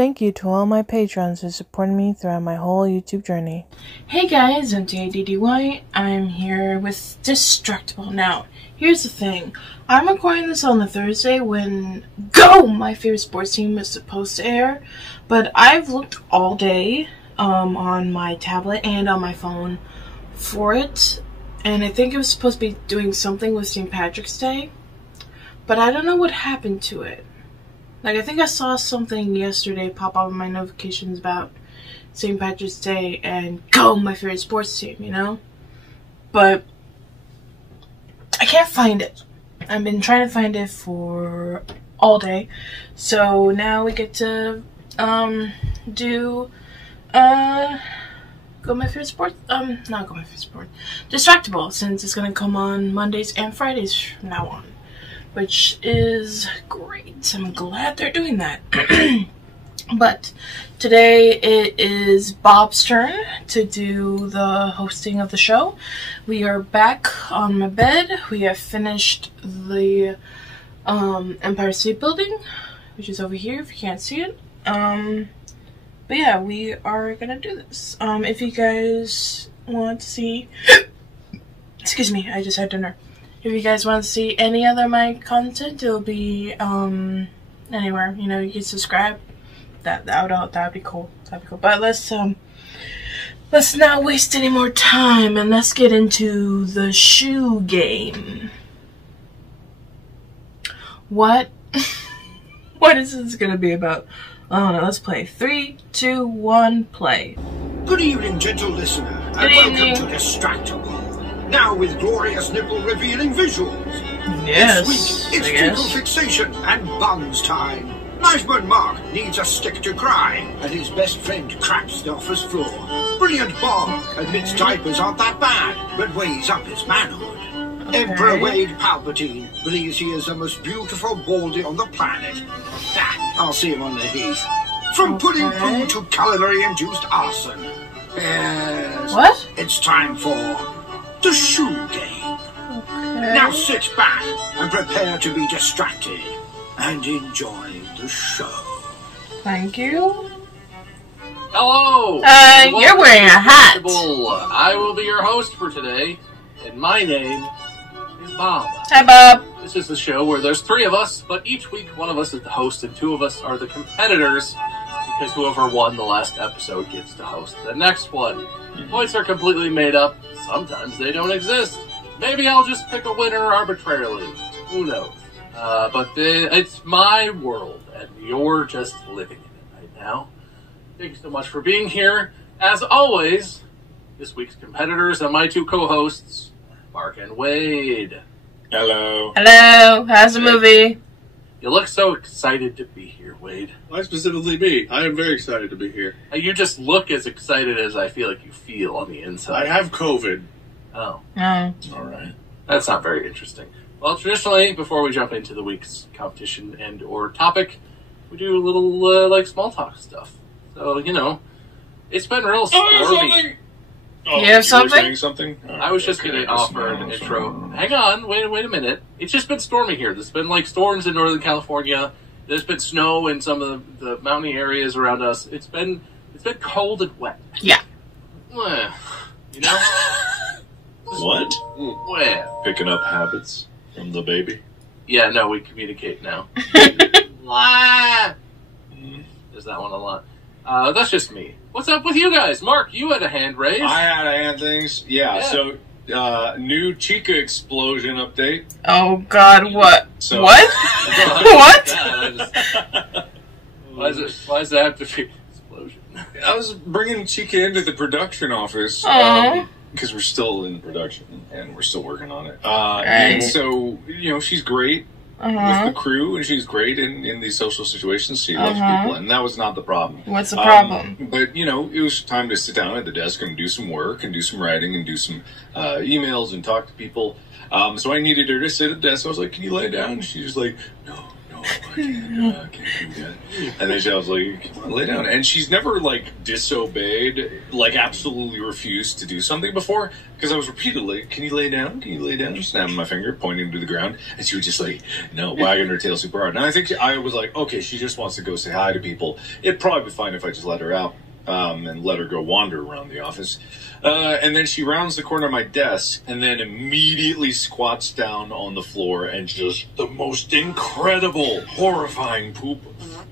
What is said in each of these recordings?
thank you to all my patrons who supported me throughout my whole YouTube journey. Hey guys, M.A.D.D.Y. I'm here with Distractible. Now, here's the thing. I'm recording this on the Thursday when Go! My favorite sports team is supposed to air. But I've looked all day on my tablet and on my phone for it. And I think it was supposed to be doing something with St. Patrick's Day. But I don't know what happened to it. Like, I think I saw something yesterday pop up on my notifications about St. Patrick's Day and Go! My favorite sports team, you know? But I can't find it. I've been trying to find it for all day. So now we get to do Go! My favorite sports, not Go! My favorite sports, Distractible, since it's gonna come on Mondays and Fridays from now on. Which is great. I'm glad they're doing that. But today it is Bob's turn to do the hosting of the show. We are back on my bed. We have finished the Empire State Building, which is over here if you can't see it. But yeah, we are gonna do this. If you guys want to see excuse me, I just had dinner. If you guys want to see any other of my content, it'll be anywhere. You know, you can subscribe. That would be cool. That'd be cool. But let's not waste any more time and let's get into the shoe game. What is this gonna be about? I don't know. Let's play. 3, 2, 1, play. Good evening, gentle listener, and welcome to Distractible. Now with glorious nipple-revealing visuals. Yes, This week, it's twinkle fixation and buns time. Niceman Mark needs a stick to cry, and his best friend craps the office floor. Brilliant Bob admits diapers aren't that bad, but weighs up his manhood. Okay. Emperor Wade Palpatine believes he is the most beautiful baldy on the planet. I'll see him on the heath. From pudding poo to calorie-induced arson. Yes. What? It's time for the shoe game. Okay. Now sit back and prepare to be distracted and enjoy the show. Thank you. Hello! You're wearing a hat. I will be your host for today, and my name is Bob. Hi, Bob. This is the show where there's 3 of us, but each week one of us is the host and 2 of us are the competitors, because whoever won the last episode gets to host the next one. Points are completely made up. Sometimes they don't exist. Maybe I'll just pick a winner arbitrarily. Who knows? But it's my world, and you're just living in it right now. Thanks so much for being here. As always, this week's competitors and my 2 co-hosts, Mark and Wade. Hello. Hello. How's the movie? You look so excited to be here, Wade. Why specifically me? I am very excited to be here. You just look as excited as I feel like you feel on the inside. I have COVID. Oh. Oh. Alright. That's not very interesting. Well, traditionally, before we jump into the week's competition and or topic, we do a little, small talk stuff. So, you know, it's been real stormy. You have something? Saying something? I was just going to offer an intro. Hang on, wait a minute. It's just been stormy here. There's been, storms in Northern California. There's been snow in some of the mountain areas around us. It's been cold and wet. Yeah. Well, you know? What? Well. Picking up habits from the baby? Yeah, no, we communicate now. There's that one a lot. That's just me. What's up with you guys? Mark, you had a hand raised. I had a hand things. Yeah. So, new Chica explosion update. Oh, God, what? So, what? What? Why does that have to be an explosion? I was bringing Chica into the production office. Aww. Because we're still in production and we're still working on it. Right. And so, she's great with Uh-huh. the crew, and she's great in these social situations. She loves people, and that was not the problem. What's the problem? But, it was time to sit down at the desk and do some work and do some writing and do some emails and talk to people. So I needed her to sit at the desk. I was like, can you lay down? And she was like, no, can't do that. And then I was like, come on, lay down. And she's never, like, disobeyed, like, absolutely refused to do something before. Because I was repeatedly, can you lay down? Can you lay down? Just snapping my finger, pointing to the ground. And she would just, like, no, wagging her tail super hard. And I think I was like, okay, she just wants to go say hi to people. It'd probably be fine if I just let her out. And let her go wander around the office. And then she rounds the corner of my desk and then immediately squats down on the floor and just the most incredible, horrifying poop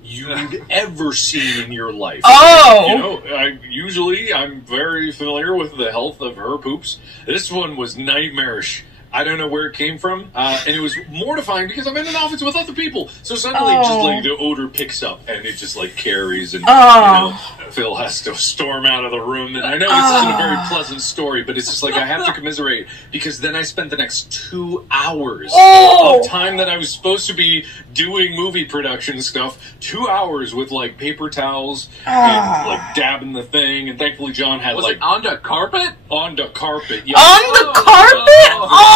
you'd ever seen in your life. Oh! You know, I'm very familiar with the health of her poops. This one was nightmarish. I don't know where it came from, and it was mortifying because I'm in an office with other people. So suddenly, just like the odor picks up, and it just like carries, and you know, Phil has to storm out of the room. And I know this isn't a very pleasant story, but it's just like I have to commiserate because then I spent the next 2 hours of time that I was supposed to be doing movie production stuff. 2 hours with like paper towels and like dabbing the thing, and thankfully John had Was like it on the carpet? on the carpet. Yeah. On the carpet?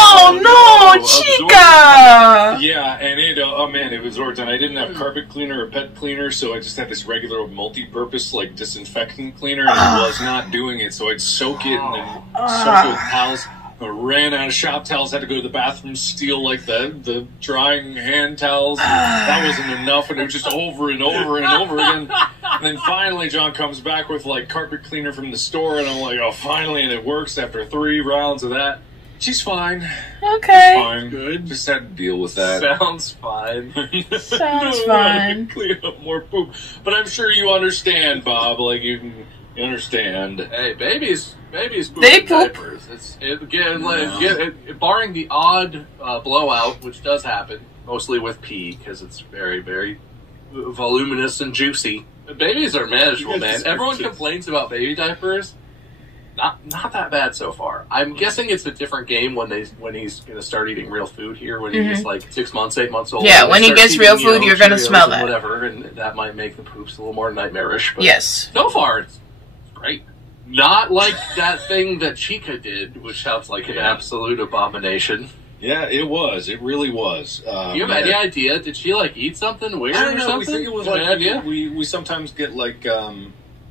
Oh no, Chica! Yeah, and it, oh man, it was Zorton. I didn't have carpet cleaner or pet cleaner, so I just had this regular multi-purpose, like, disinfectant cleaner, and it was not doing it, so I'd soak it and then soak it with towels. I ran out of shop towels, had to go to the bathroom, steal, like, the drying hand towels. That wasn't enough, and it was just over and over and over again. And then finally John comes back with, like, carpet cleaner from the store, and I'm like, oh, finally, and it works after 3 rounds of that. She's fine. Okay. She's fine. Good. Just had to deal with that. Sounds fine. Sounds fine. Clean up more poop. But I'm sure you understand, Bob. Like, you understand. Hey, babies poop They in poop. diapers. Barring the odd blowout, which does happen, mostly with pee, because it's very, very voluminous and juicy. Babies are manageable, man. Everyone complains about baby diapers. Not that bad so far. I'm guessing it's a different game when he's going to start eating real food here when he's like 6 months, 8 months old. Yeah, when he gets real food, you're going to smell that. Whatever, and that might make the poops a little more nightmarish. But yes. So far, it's great. Not like that thing that Chica did, which sounds like an absolute abomination. Yeah, it was. It really was. Do you have any idea? Did she like eat something weird I don't or know. something? We think it was like we sometimes get like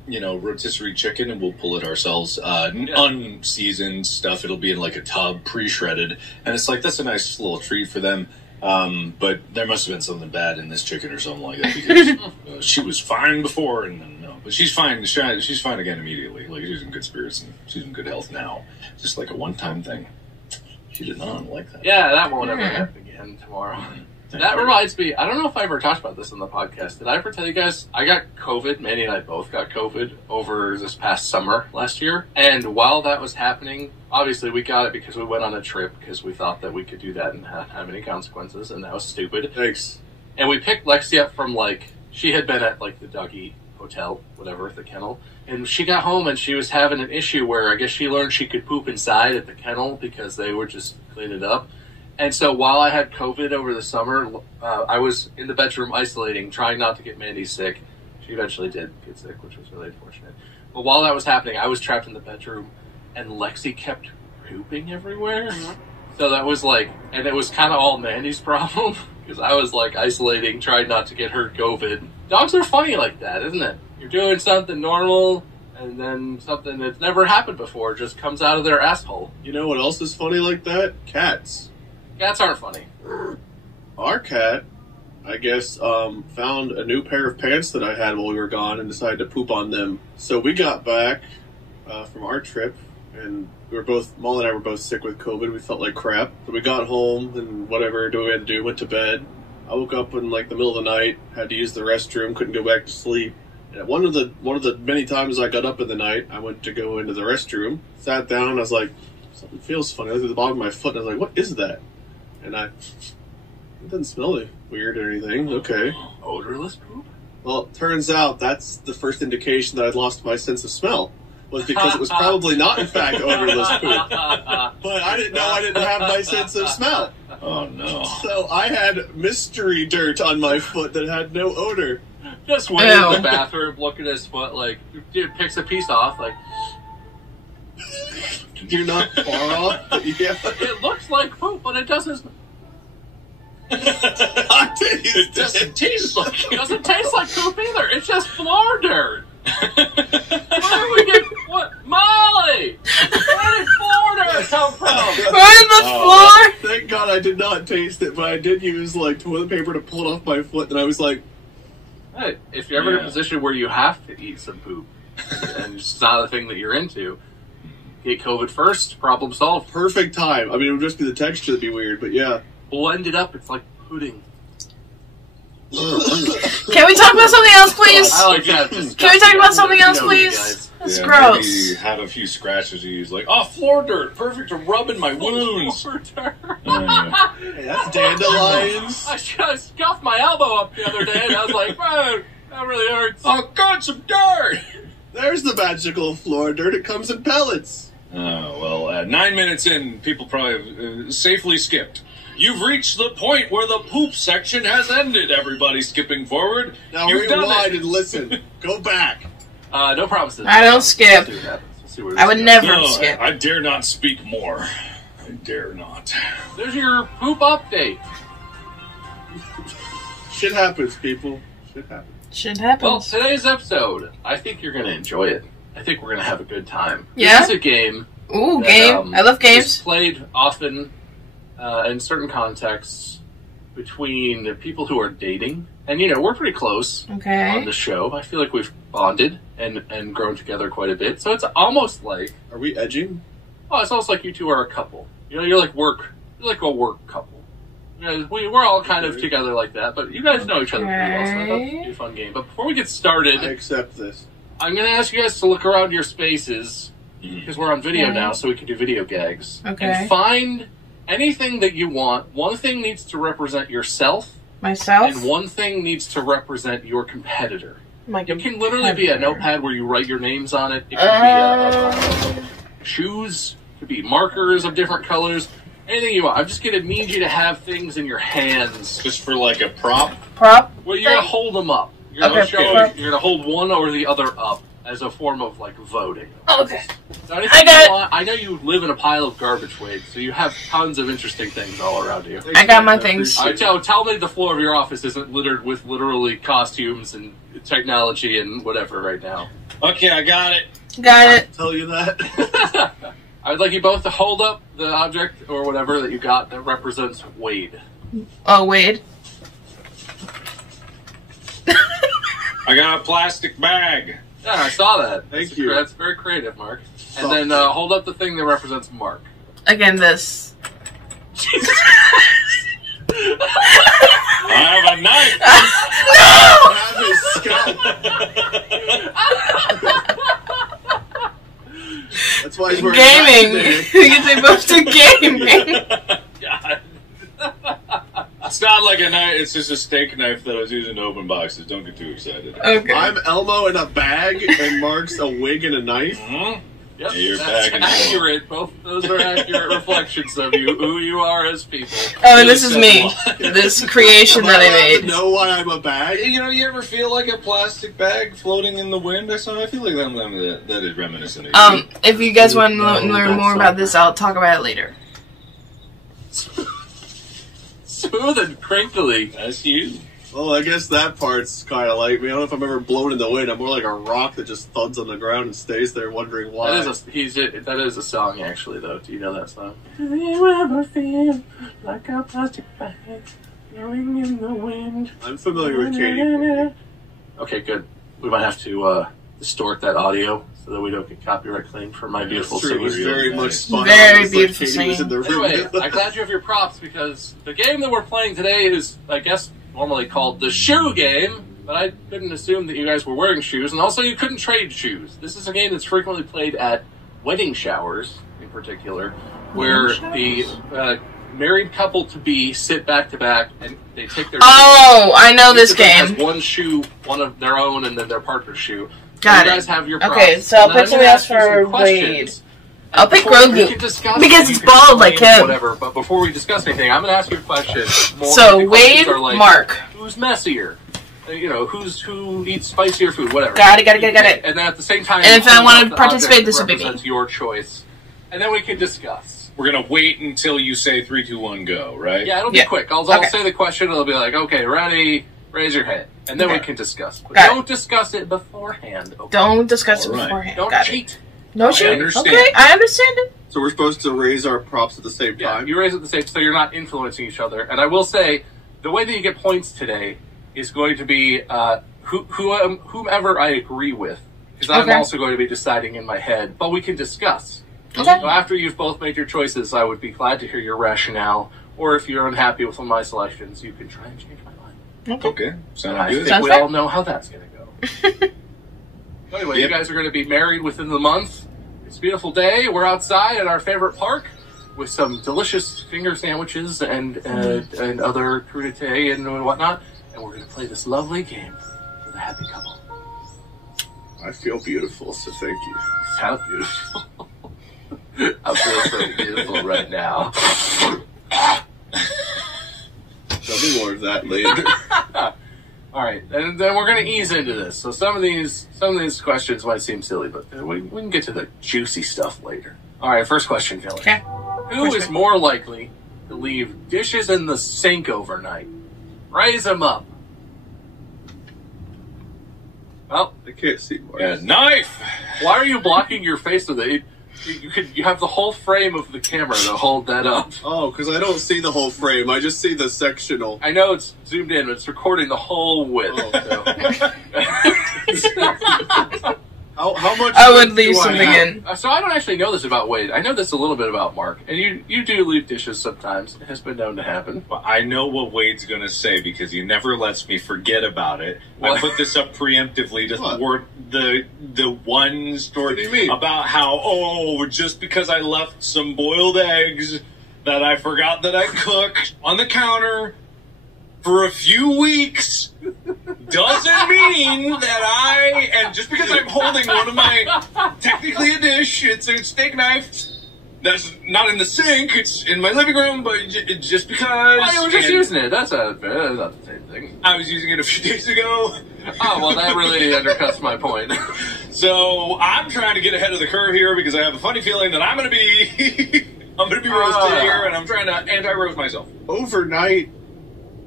you know, rotisserie chicken, and we'll pull it ourselves. Unseasoned stuff. It'll be in like a tub, pre-shredded, and it's like that's a nice little treat for them. But there must have been something bad in this chicken or something like that because she was fine before, and no, but she's fine. She's fine again immediately. Like she's in good spirits and she's in good health now. Just like a one-time thing. She did not like that. Yeah, that won't ever happen again tomorrow. That reminds me, I don't know if I ever talked about this on the podcast. Did I ever tell you guys? I got COVID. Mandy and I both got COVID over this past summer last year. And while that was happening, obviously we got it because we went on a trip because we thought that we could do that and not have any consequences. And that was stupid. Thanks. And we picked Lexi up from she had been at the Dougie Hotel, whatever, the kennel. And she got home and she was having an issue where I guess she learned she could poop inside at the kennel because they would just clean it up. And so while I had COVID over the summer, I was in the bedroom isolating, trying not to get Mandy sick. She eventually did get sick, which was really unfortunate. But while that was happening, I was trapped in the bedroom, and Lexi kept pooping everywhere. So that was and it was kind of all Mandy's problem, because I was isolating, trying not to get her COVID. Dogs are funny like that, isn't it? You're doing something normal, and then something that's never happened before just comes out of their asshole. You know what else is funny like that? Cats. Cats aren't funny. Our cat, I guess, found a new pair of pants that I had while we were gone and decided to poop on them. So we got back from our trip, and Molly and I were both sick with COVID. We felt like crap. So we got home, and whatever we had to do, went to bed. I woke up in the middle of the night, had to use the restroom, couldn't go back to sleep. And one of the many times I got up in the night, I went to go into the restroom, sat down, and I was like, something feels funny. I looked at the bottom of my foot, and I was like, what is that? And it doesn't smell weird or anything. Okay. Odorless poop? Well, it turns out that's the first indication that I'd lost my sense of smell. Was because it was probably not, in fact, odorless poop. But I didn't know I didn't have my sense of smell. Oh, no. So I had mystery dirt on my foot that had no odor. Just went in the bathroom, look at his foot, dude picks a piece off, You're not far off. Yeah. It looks like poop, but it doesn't. It doesn't taste like It doesn't taste like poop either. It's just floor dirt. Where did we get what? Molly! Where did floor dirt come from? Where's the floor? Thank God I did not taste it, but I did use like toilet paper to pull it off my foot, and I was like, Hey, if you're ever in a position where you have to eat some poop, and it's not a thing that you're into, get COVID first, problem solved. perfect time. I mean, it would just be the texture that'd be weird, but yeah. Blend it up, it's like pudding. Can we talk about something else, please? I like that. Just Can we talk about something else, you please? guys. That's Yeah, gross. maybe have a few scratches. He's like, oh, floor dirt, perfect to rub in my wounds. Floor dirt. Hey, that's dandelions. I scuffed my elbow up the other day, and I was like, man, that really hurts. Oh, God, some dirt! There's the magical floor dirt. It comes in pellets. Oh, well, 9 minutes in, people probably have safely skipped. You've reached the point where the poop section has ended, everybody skipping forward. Now You've done rewind it. and listen. Go back. No promises. I don't skip. Let's see what happens. Let's see where I would this never No, skip. I dare not speak more. I dare not. goes. There's your poop update. Shit happens, people. Shit happens. Shit Well, happens. today's episode, I think you're going to enjoy it. I think we're going to have a good time. Yeah? This is a game Ooh, that, game. I love is games. played often in certain contexts between people who are dating. And, you know, we're pretty close on Okay. the show. I feel like we've bonded and grown together quite a bit. So it's almost like, Are we edging? it's almost like you two are a couple. You know, you're like a work couple. You know, we're all kind of together like that, but you guys know each other pretty well, so I thought it'd be a fun game. But before we get started, I accept this. I'm going to ask you guys to look around your spaces, because we're on video Okay. now, so we can do video gags. Okay. And find anything that you want. One thing needs to represent yourself, Myself? and one thing needs to represent your competitor. My It can literally be a competitor. notepad where you write your names on it. It could be shoes. It could be markers of different colors. Anything you want. I'm just going to need you to have things in your hands. Just for like a prop. Prop? Well, you're going to hold them up. You're going Okay, to hold one or the other up as a form of, like, voting. Okay. So anything I got you it. want- I know you live in a pile of garbage weight, so you have tons of interesting things all around you. I got my things. Tell me the floor of your office isn't littered with literally costumes and technology and whatever right now. Okay, I got it. Got it. Tell you that. I'd like you both to hold up the object or whatever that you got that represents Wade. Oh, Wade. I got a plastic bag. Yeah, I saw that. Thank you. That's very creative, Mark. And then hold up the thing that represents Mark. Again, this. I have a knife. That's why he's wearing Gaming. a Because they both do gaming. God. It's not like a knife. It's just a steak knife that I was using to open boxes. Don't get too excited. Okay. I'm Elmo in a bag, and Mark's a wig and a knife. Hmm? Yep, Yeah, you're that's back in accurate. Both those are accurate reflections of you, who you are as people. Oh, and this is me. This creation Am that I allowed to made. know why I'm a bag? You know, you ever feel like a plastic bag floating in the wind or something? I feel like that is reminiscent of you. If you guys want to learn more about this, I'll talk about it later. Smooth and crinkly. That's you. Well, I guess that part's kind of like me. I don't know if I'm ever blown in the wind. I'm more like a rock that just thuds on the ground and stays there wondering why. That is a song, actually, though. Do you know that song? Do you ever feel like a plastic bag blowing in the wind? I'm familiar with Katie. Okay, good. We might have to distort that audio so that we don't get copyright claimed for my beautiful It's true. It was singing. very much spun Very on. It's beautiful like Katie was in the room. Anyway, I'm glad you have your props because the game that we're playing today is, I guess, normally called the shoe game, but I didn't assume that you guys were wearing shoes, and also you couldn't trade shoes. This is a game that's frequently played at wedding showers, in particular, where the married couple to be sit back to back and they take their Oh, I know this each of them has game. one shoe, one of their own, and then their partner's shoe. Got you it. guys have your props. Okay, so I'll And then pick I'm somebody gonna else ask you some for questions. I'll pick Before- we Grogu. can discuss Because you it's can bald like explain him. Whatever, but before we discuss anything, I'm going to ask you a question. So, the questions Wade, are like, Mark. Who's messier? You know, who eats spicier food, whatever. Got it. And then at the same time, And if you I hold wanna up the participate, object this that would be me. represents your choice. And then we can discuss. we're gonna wait until you say 3, 2, 1, go, right? Yeah, it'll be quick. I'll say the question, it'll be like, okay, ready, raise your hand. And then we can discuss. But don't discuss it beforehand. Okay? Don't discuss it beforehand. Don't cheat. No cheating. Okay, I understand it. So we're supposed to raise our props at the same time? You raise at the same so you're not influencing each other. And I will say, the way that you get points today is going to be whomever I agree with. Because I'm also going to be deciding in my head. But we can discuss. Okay. So after you've both made your choices, I would be glad to hear your rationale. Or if you're unhappy with one of my selections, you can try and change my mind. Okay. Sounds I good. think we all know how that's going to go. Anyway, you guys are going to be married within the month. It's a beautiful day. We're outside at our favorite park with some delicious finger sandwiches and other crudité and whatnot. And we're going to play this lovely game for the happy couple. I feel beautiful, so thank you. How beautiful. I feel so beautiful right now. There'll be more of that later. All right, and then we're going to ease into this. So some of these questions might seem silly, but we can get to the juicy stuff later. All right, first question, Kelly. Okay. Who is more likely to leave dishes in the sink overnight? Raise them up. Well, I can't see more. Yeah, knife! why are you blocking your face with it? You have the whole frame of the camera to hold that up. Oh, because I don't see the whole frame. I just see the sectional. I know it's zoomed in, but it's recording the whole width. How much? I would leave something in. So I don't actually know this about Wade. I know this a little bit about Mark. And you do leave dishes sometimes. It has been known to happen. Well, I know what Wade's going to say because he never lets me forget about it. What? I put this up preemptively to thwart the one story What do you mean? about how, just because I left some boiled eggs that I forgot that I cooked on the counter for a few weeks doesn't mean that and just because I'm holding one of my, technically a dish, it's a steak knife that's not in the sink, it's in my living room, but just because. Oh, you were just using it. That's not the same thing. I was using it a few days ago. Oh, well, that really undercuts my point. So I'm trying to get ahead of the curve here because I have a funny feeling that I'm going to be, roasted here, and I'm trying to anti-roast myself. Overnight,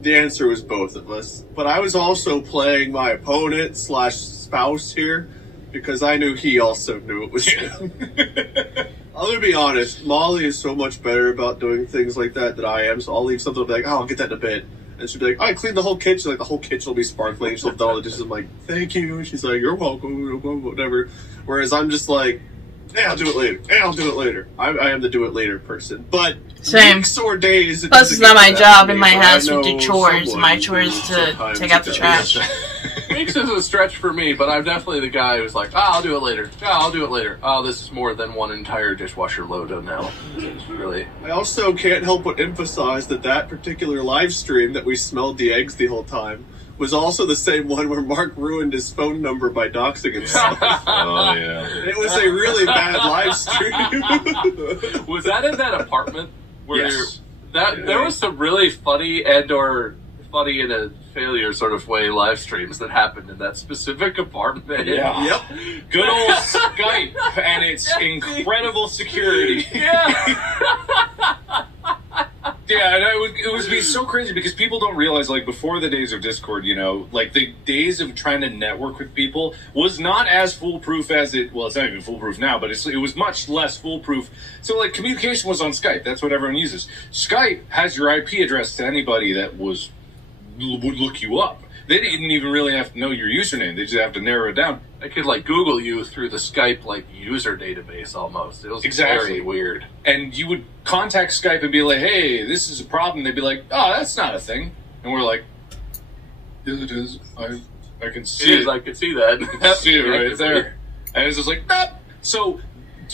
the answer was both of us. But I was also playing my opponent / spouse here because I knew he also knew it was him. I'm going to be honest. Molly is so much better about doing things like that than I am. So I'll leave something and be like, oh, I'll get that in a bit. And she'll be like, I cleaned the whole kitchen. Like, the whole kitchen will be sparkling. She'll have done all the dishes. I'm like, thank you. And she's like, you're welcome. Whatever. Whereas I'm just like, hey, I'll do it later. Hey, I'll do it later. I am the do it later person. But same. Weeks or days. Plus, it's not my job in my house to do chores. My chore is to take out the trash. Weeks is a stretch for me, but I'm definitely the guy who's like, I'll do it later. I'll do it later. Oh, this is more than one entire dishwasher load now. It's really. I also can't help but emphasize that particular live stream that we smelled the eggs the whole time was also the same one where Mark ruined his phone number by doxing himself. Oh, yeah. It was a really bad live stream. Was that in that apartment? Where Yes. There was some really funny or funny in a failure sort of way live streams that happened in that specific apartment. Yeah. Yep. Good old Skype and its incredible security. Yeah. Yeah, and it would be so crazy because people don't realize, like, before the days of Discord, like, the days of trying to network with people was not as foolproof as it's not even foolproof now, but it was much less foolproof. So, like, communication was on Skype. That's what everyone uses. Skype has your IP address to anybody that would look you up. They didn't even really have to know your username. They just have to narrow it down. I could, like, Google you through the Skype, like, user database almost. It was Exactly. very weird. And you would contact Skype and be like, hey, this is a problem. They'd be like, oh, that's not a thing. And we're like, yes, it is. I can see it. I could see that. See it right there. And it's just like, nope. So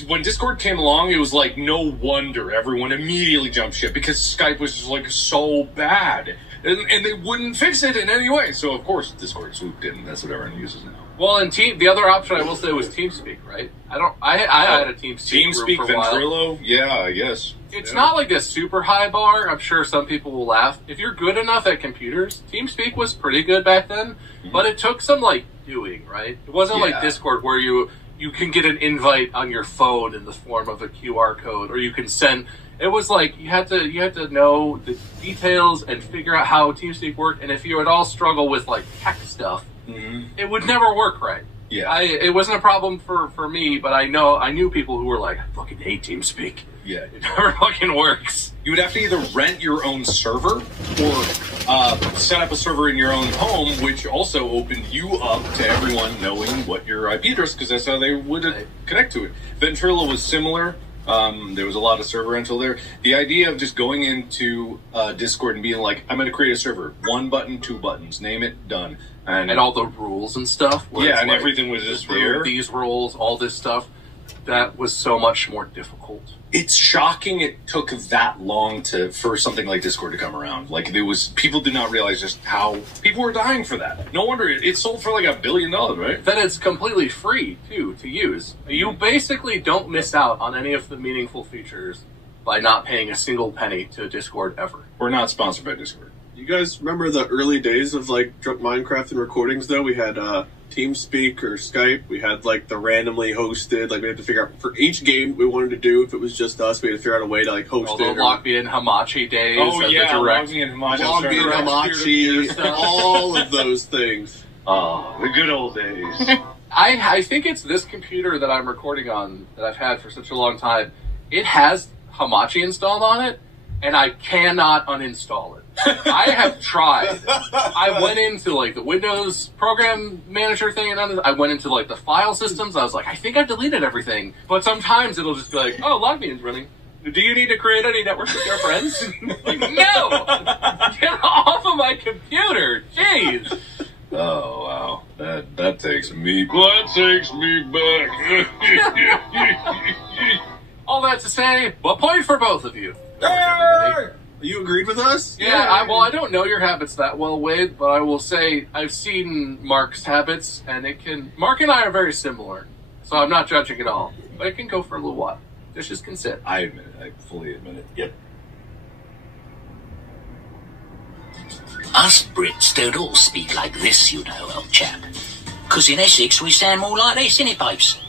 when Discord came along, it was like, no wonder everyone immediately jumped ship because Skype was just like so bad. And they wouldn't fix it in any way. So, of course, Discord swooped in. That's what everyone uses now. Well, and the other option I will say was TeamSpeak, right? I had a TeamSpeak group TeamSpeak, for a while. Ventrilo? Yeah, I guess. It's not like a super high bar. I'm sure some people will laugh. If you're good enough at computers, TeamSpeak was pretty good back then, but it took some, like, doing, right? It wasn't like Discord where you you can get an invite on your phone in the form of a QR code, or you can send. It was like you had to know the details and figure out how TeamSpeak worked. And if you at all struggle with like tech stuff, it would never work right. Yeah, it wasn't a problem for me, but I knew people who were like, I fucking hate TeamSpeak. Yeah, it never fucking works. You would have to either rent your own server or set up a server in your own home, which also opened you up to everyone knowing what your IP address, because that's how they would connect to it. Ventrilo was similar. There was a lot of server rental there. The idea of just going into Discord and being like, I'm going to create a server. 1 button, 2 buttons. Name it, done. And all the rules and stuff. Yeah, and like, everything was just there. These rules, all this stuff. That was so much more difficult. It's shocking it took that long for something like Discord to come around. Like, people did not realize just how people were dying for that. No wonder it sold for like $1 billion, right? Then it's completely free too to use. You basically don't miss out on any of the meaningful features by not paying a single penny to Discord ever. We're not sponsored by Discord. You guys remember the early days of like Drunk Minecraft and recordings? Though we had TeamSpeak or Skype. We had like the randomly hosted. Like we had to figure out for each game we wanted to do. If it was just us, we had to figure out a way to like host it. Lock me in Hamachi days. Oh yeah, Log me in Hamachi. All of those things. Oh, the good old days. I think it's this computer that I'm recording on that I've had for such a long time. It has Hamachi installed on it, and I cannot uninstall it. I have tried. I went into like the Windows program manager thing, and I went into like the file systems. I was like, I think I've deleted everything, but sometimes it'll just be like, oh, LogMeIn's running. Do you need to create any networks with your friends? Like, no, get off of my computer, jeez. Oh wow, that takes me. That takes me back. All that to say, a point for both of you. Hey! You agreed with us? Yeah, I don't know your habits that well, Wade, but I will say I've seen Mark's habits, and Mark and I are very similar, so I'm not judging at all. But it can go for a little while. Dishes can sit. I admit it. I fully admit it. Yep. Us Brits don't all speak like this, you know, old chap. 'Cause in Essex we sound more like this, innit, babes?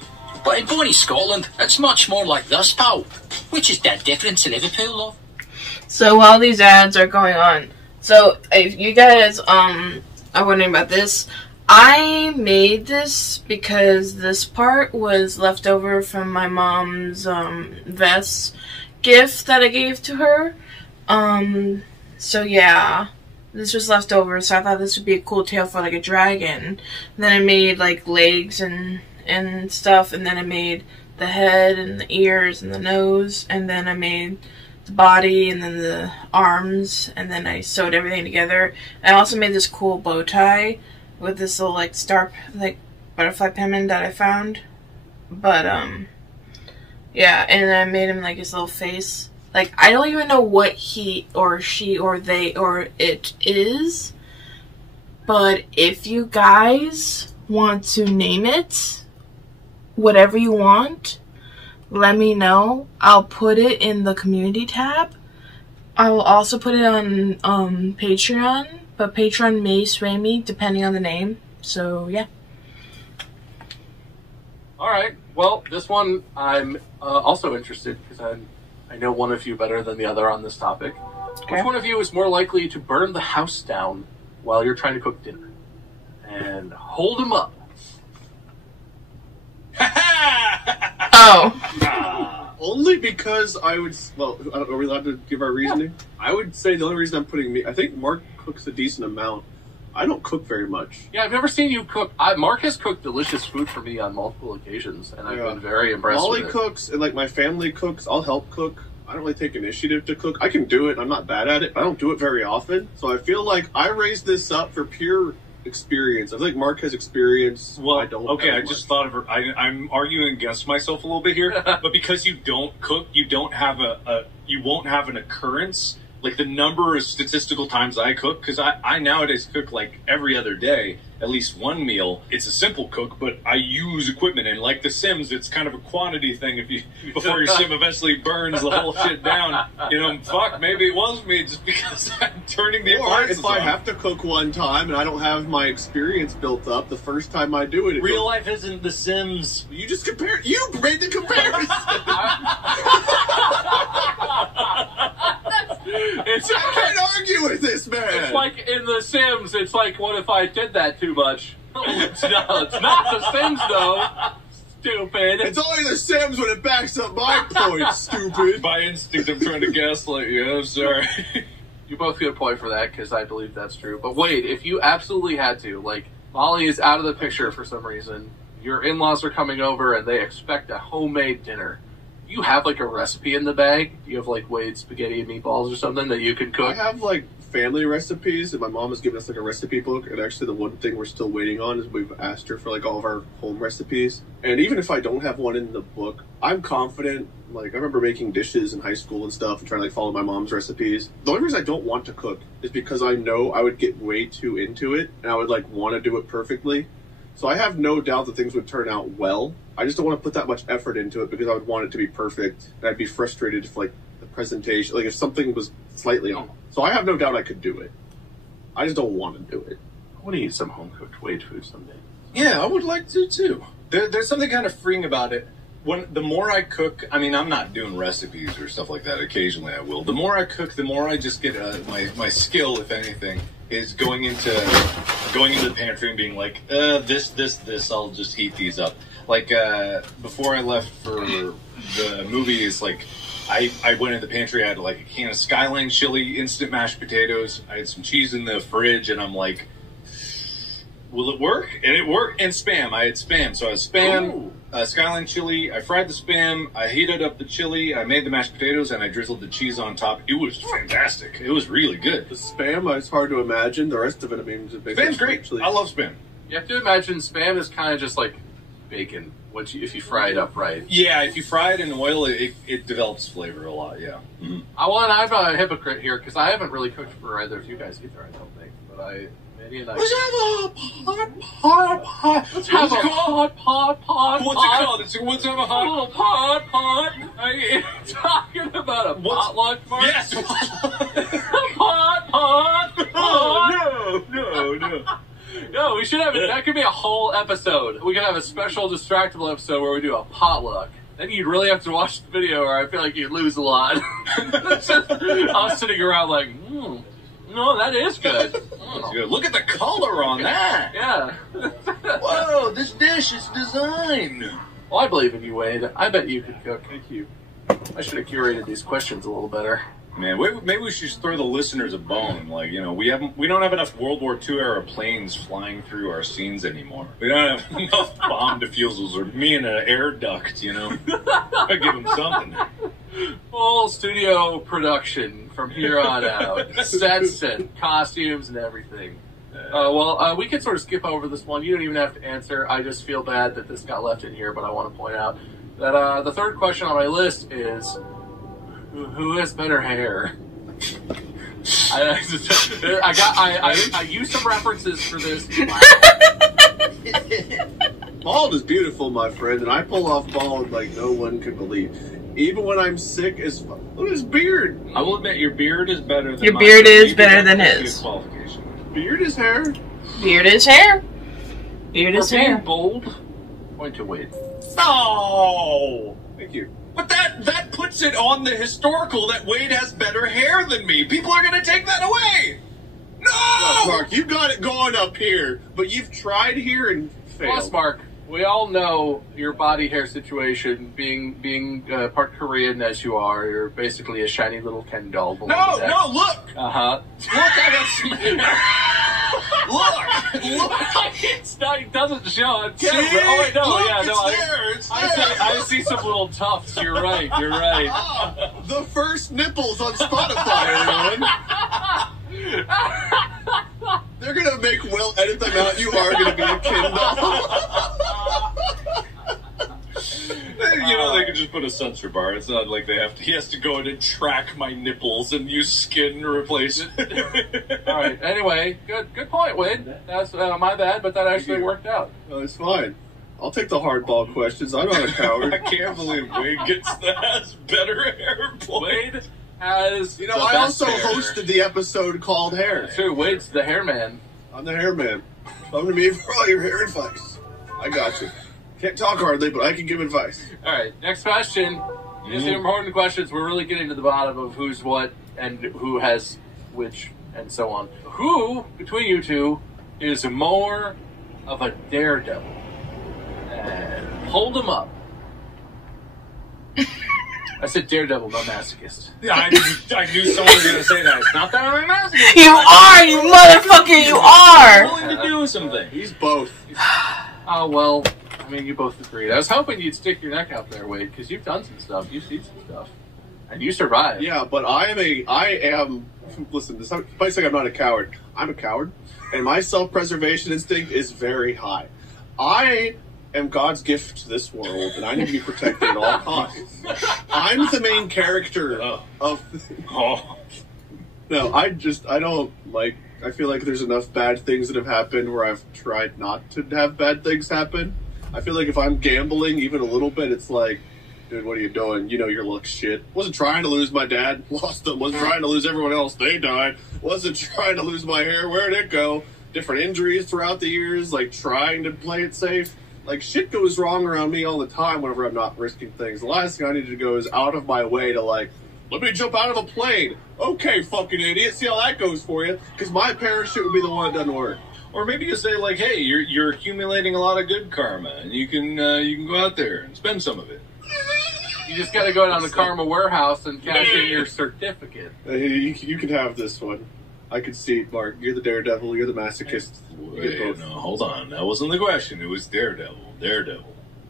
But in bonny Scotland, it's much more like this, pal. Which is dead different to Liverpool, love. So while these ads are going on, so if you guys are wondering about this, I made this because this part was left over from my mom's vest gift that I gave to her. So yeah, this was left over, so I thought this would be a cool tail for like a dragon. And then I made like legs and stuff, and then I made the head and the ears and the nose, and then I made the body and then the arms, and then I sewed everything together. I also made this cool bow tie with this little like star, like butterfly pendant that I found. But yeah, and I made him like his little face. Like, I don't even know what he or she or they or it is, but if you guys want to name it whatever you want, let me know. I'll put it in the community tab. I will also put it on Patreon, but Patreon may sway me depending on the name. So yeah. Alright, well, this one I'm also interested, because I know one of you better than the other on this topic. Okay. Which one of you is more likely to burn the house down while you're trying to cook dinner? And hold him up. Oh. Only because I would, well, are we allowed to give our reasoning? Yeah. I would say the only reason I'm putting meat, I think Mark cooks a decent amount. I don't cook very much. Yeah, I've never seen you cook. Mark has cooked delicious food for me on multiple occasions, and I've been very impressed Molly with it. cooks, and like my family cooks. I'll help cook. I don't really take initiative to cook. I can do it. I'm not bad at it. I don't do it very often. So I feel like I raised this up for pure experience. I feel like Mark has experience. Well, I don't. Okay, I just thought of. I'm arguing against myself a little bit here, but because you don't cook, you don't have you won't have an occurrence like the number of statistical times I cook, because I nowadays cook like every other day, at least one meal. It's a simple cook, but I use equipment, and like The Sims, it's kind of a quantity thing. If you before your sim eventually burns the whole shit down, you know, fuck, maybe it was me just because I'm turning the appliances if I on. have to cook one time and I don't have my experience built up, the first time I do it, Real life isn't The Sims. You just compare. You made the comparison. I can't argue with this man. It's like in The Sims. It's like, what if I did that too much? It's not The Sims, though. Stupid. It's only The Sims when it backs up my point, stupid. By instinct, I'm trying to gaslight you. I'm sorry. You both get a point for that, because I believe that's true. But wait, if you absolutely had to, like, Molly is out of the picture for some reason, your in-laws are coming over, and they expect a homemade dinner. You have, like, a recipe in the bag? Do you have, like, Wade spaghetti and meatballs or something that you can cook? I have, like, family recipes, and my mom has given us, like, a recipe book, and actually the one thing we're still waiting on is we've asked her for, like, all of our home recipes. And even if I don't have one in the book, I'm confident. Like, I remember making dishes in high school and stuff and trying to, like, follow my mom's recipes. The only reason I don't want to cook is because I know I would get way too into it, and I would, like, want to do it perfectly. So I have no doubt that things would turn out well. I just don't want to put that much effort into it because I would want it to be perfect. And I'd be frustrated if, like, the presentation, like, if something was slightly off. So I have no doubt I could do it. I just don't want to do it. I want to eat some home-cooked Wade food someday. Yeah, I would like to, too. There's something kind of freeing about it. The more I cook, I mean, I'm not doing recipes or stuff like that. Occasionally I will. The more I cook, the more I just get my skill, if anything, is going into the pantry and being like, this, I'll just heat these up. Like, before I left for the movies, like, I went in the pantry, I had, like, a can of Skyline chili, instant mashed potatoes, I had some cheese in the fridge, and I'm like, will it work? And it worked. And Spam. I had Spam. So I had Spam, Skyline chili. I fried the Spam. I heated up the chili. I made the mashed potatoes, and I drizzled the cheese on top. It was fantastic. It was really good. The Spam, it's hard to imagine. The rest of it, I mean, is Spam's great. I love Spam. You have to imagine Spam is kind of just like bacon if you fry it up right. Yeah, if you fry it in oil, it develops flavor a lot, yeah. Mm-hmm. I'm a hypocrite here, because I haven't really cooked for either of you guys either, I don't think. But let's have a pot. Let's have a pot. What's it called? Let's have a pot. Are you talking about a potluck, Mark? Yes. pot. Oh, no. No, we should have it. That could be a whole episode. We could have a special Distractible episode where we do a potluck. Then you'd really have to watch the video, or I feel like you'd lose a lot. I'm sitting around like, no, that is good. That's good. Look at the color on that. Yeah. Whoa, this dish is designed. Well, I believe in you, Wade. I bet you could cook. Thank you. I should have curated these questions a little better. Man, maybe we should just throw the listeners a bone. Like, you know, we don't have enough World War II era planes flying through our scenes anymore. We don't have enough bomb defusals or me in an air duct, you know. I give them something. Full studio production from here on out. Sets and costumes and everything. We can sort of skip over this one. You don't even have to answer. I just feel bad that this got left in here, but I want to point out that the third question on my list is, who has better hair? I used some references for this. Bald is beautiful, my friend, and I pull off bald like no one can believe. Even when I'm sick as fuck. Look at his beard. I will admit, your beard is better than Your mine. beard is better than his. Beard is hair. Beard is hair. Beard is For being hair. bold, point to Wade. No! Thank you. But that puts it on the historical that Wade has better hair than me. People are going to take that away. No! Look, Mark, you got it going up here, but you've tried here and failed. Plus, Mark, we all know your body hair situation. Being part Korean as you are, you're basically a shiny little Ken doll. No, look! Uh-huh. Look, I got some... Look! It doesn't show on camera. See? Oh, wait, no, Look, yeah, no. it's there. I see some little tufts. You're right. The first nipples on Spotify, everyone. They're gonna make Will edit them out. You are gonna be a Ken doll. You know, they could just put a sensor bar. It's not like he has to go in and track my nipples and use skin to replace it. All right. Anyway, good point, Wade. That's my bad, but that actually worked out. No, it's fine. I'll take the hardball questions. I'm not a coward. I can't believe Wade has better hair. Wade has. You know, I also hosted the episode called Hair. Too. Wade's the hair man. I'm the hair man. Come to me for all your hair advice. I got you. Can't talk hardly, but I can give advice. All right. Next question. These are important questions. We're really getting to the bottom of who's what and who has which and so on. Who between you two is more of a daredevil? And hold them up. I said daredevil, not masochist. Yeah, I knew someone was going to say that. It's not that I'm a masochist. You are, you motherfucker, you I'm are! willing to do something. He's both. Oh, well, I mean, you both agreed. I was hoping you'd stick your neck out there, Wade, because you've done some stuff. You've seen some stuff. And you survived. Yeah, but I am, listen, this might say I'm not a coward. I'm a coward. And my self-preservation instinct is very high. I am God's gift to this world, and I need to be protected at all costs. I'm the main character of... No, I feel like there's enough bad things that have happened where I've tried not to have bad things happen. I feel like if I'm gambling even a little bit, it's like, dude, what are you doing? You know your luck shit. Wasn't trying to lose my dad. Lost them. Wasn't trying to lose everyone else. They died. Wasn't trying to lose my hair. Where'd it go? Different injuries throughout the years, like trying to play it safe. Like, shit goes wrong around me all the time whenever I'm not risking things. The last thing I need to go is out of my way to, like, let me jump out of a plane. Okay, fucking idiot. See how that goes for you. Because my parachute would be the one that doesn't work. Or maybe you say, like, hey, you're accumulating a lot of good karma, and you can go out there and spend some of it. You just got to go down to Karma Warehouse and cash in your certificate. You can have this one. I can see it, Mark. You're the daredevil. You're the masochist. Wait, no, hold on. That wasn't the question. It was Daredevil.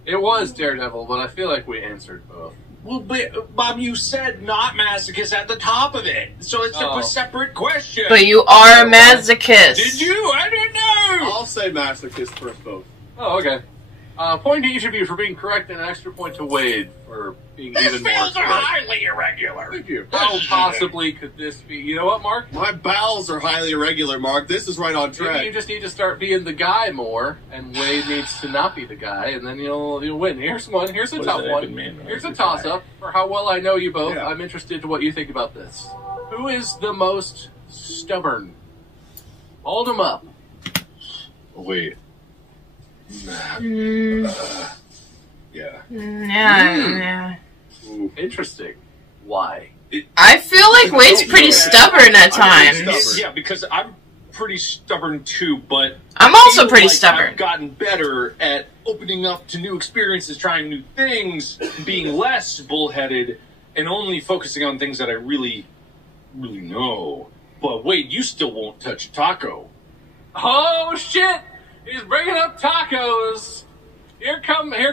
It was Daredevil, but I feel like we answered both. Well, but, Bob, you said not masochist at the top of it, so it's a separate question. But you are a masochist. Did you? I didn't know. I'll say masochist for us both. Oh, okay. Point to each of you for being correct, and an extra point to Wade for being even more correct. These fields are highly irregular. Thank you. How possibly could this be? You know what, Mark? My bowels are highly irregular, Mark. This is right on track. Maybe you just need to start being the guy more, and Wade needs to not be the guy, and then you'll win. Here's one. Here's a tough one. Here's a toss-up for how well I know you both. Yeah. I'm interested to what you think about this. Who is the most stubborn? Hold him up. Wait. Yeah. Interesting. Why? I feel like Wade's pretty stubborn at times. Yeah, because I'm pretty stubborn too, but I'm also pretty stubborn. I've gotten better at opening up to new experiences, trying new things, being less bullheaded, and only focusing on things that I really, really know. But wait, you still won't touch a taco. Oh shit! He's bringing up tacos. Here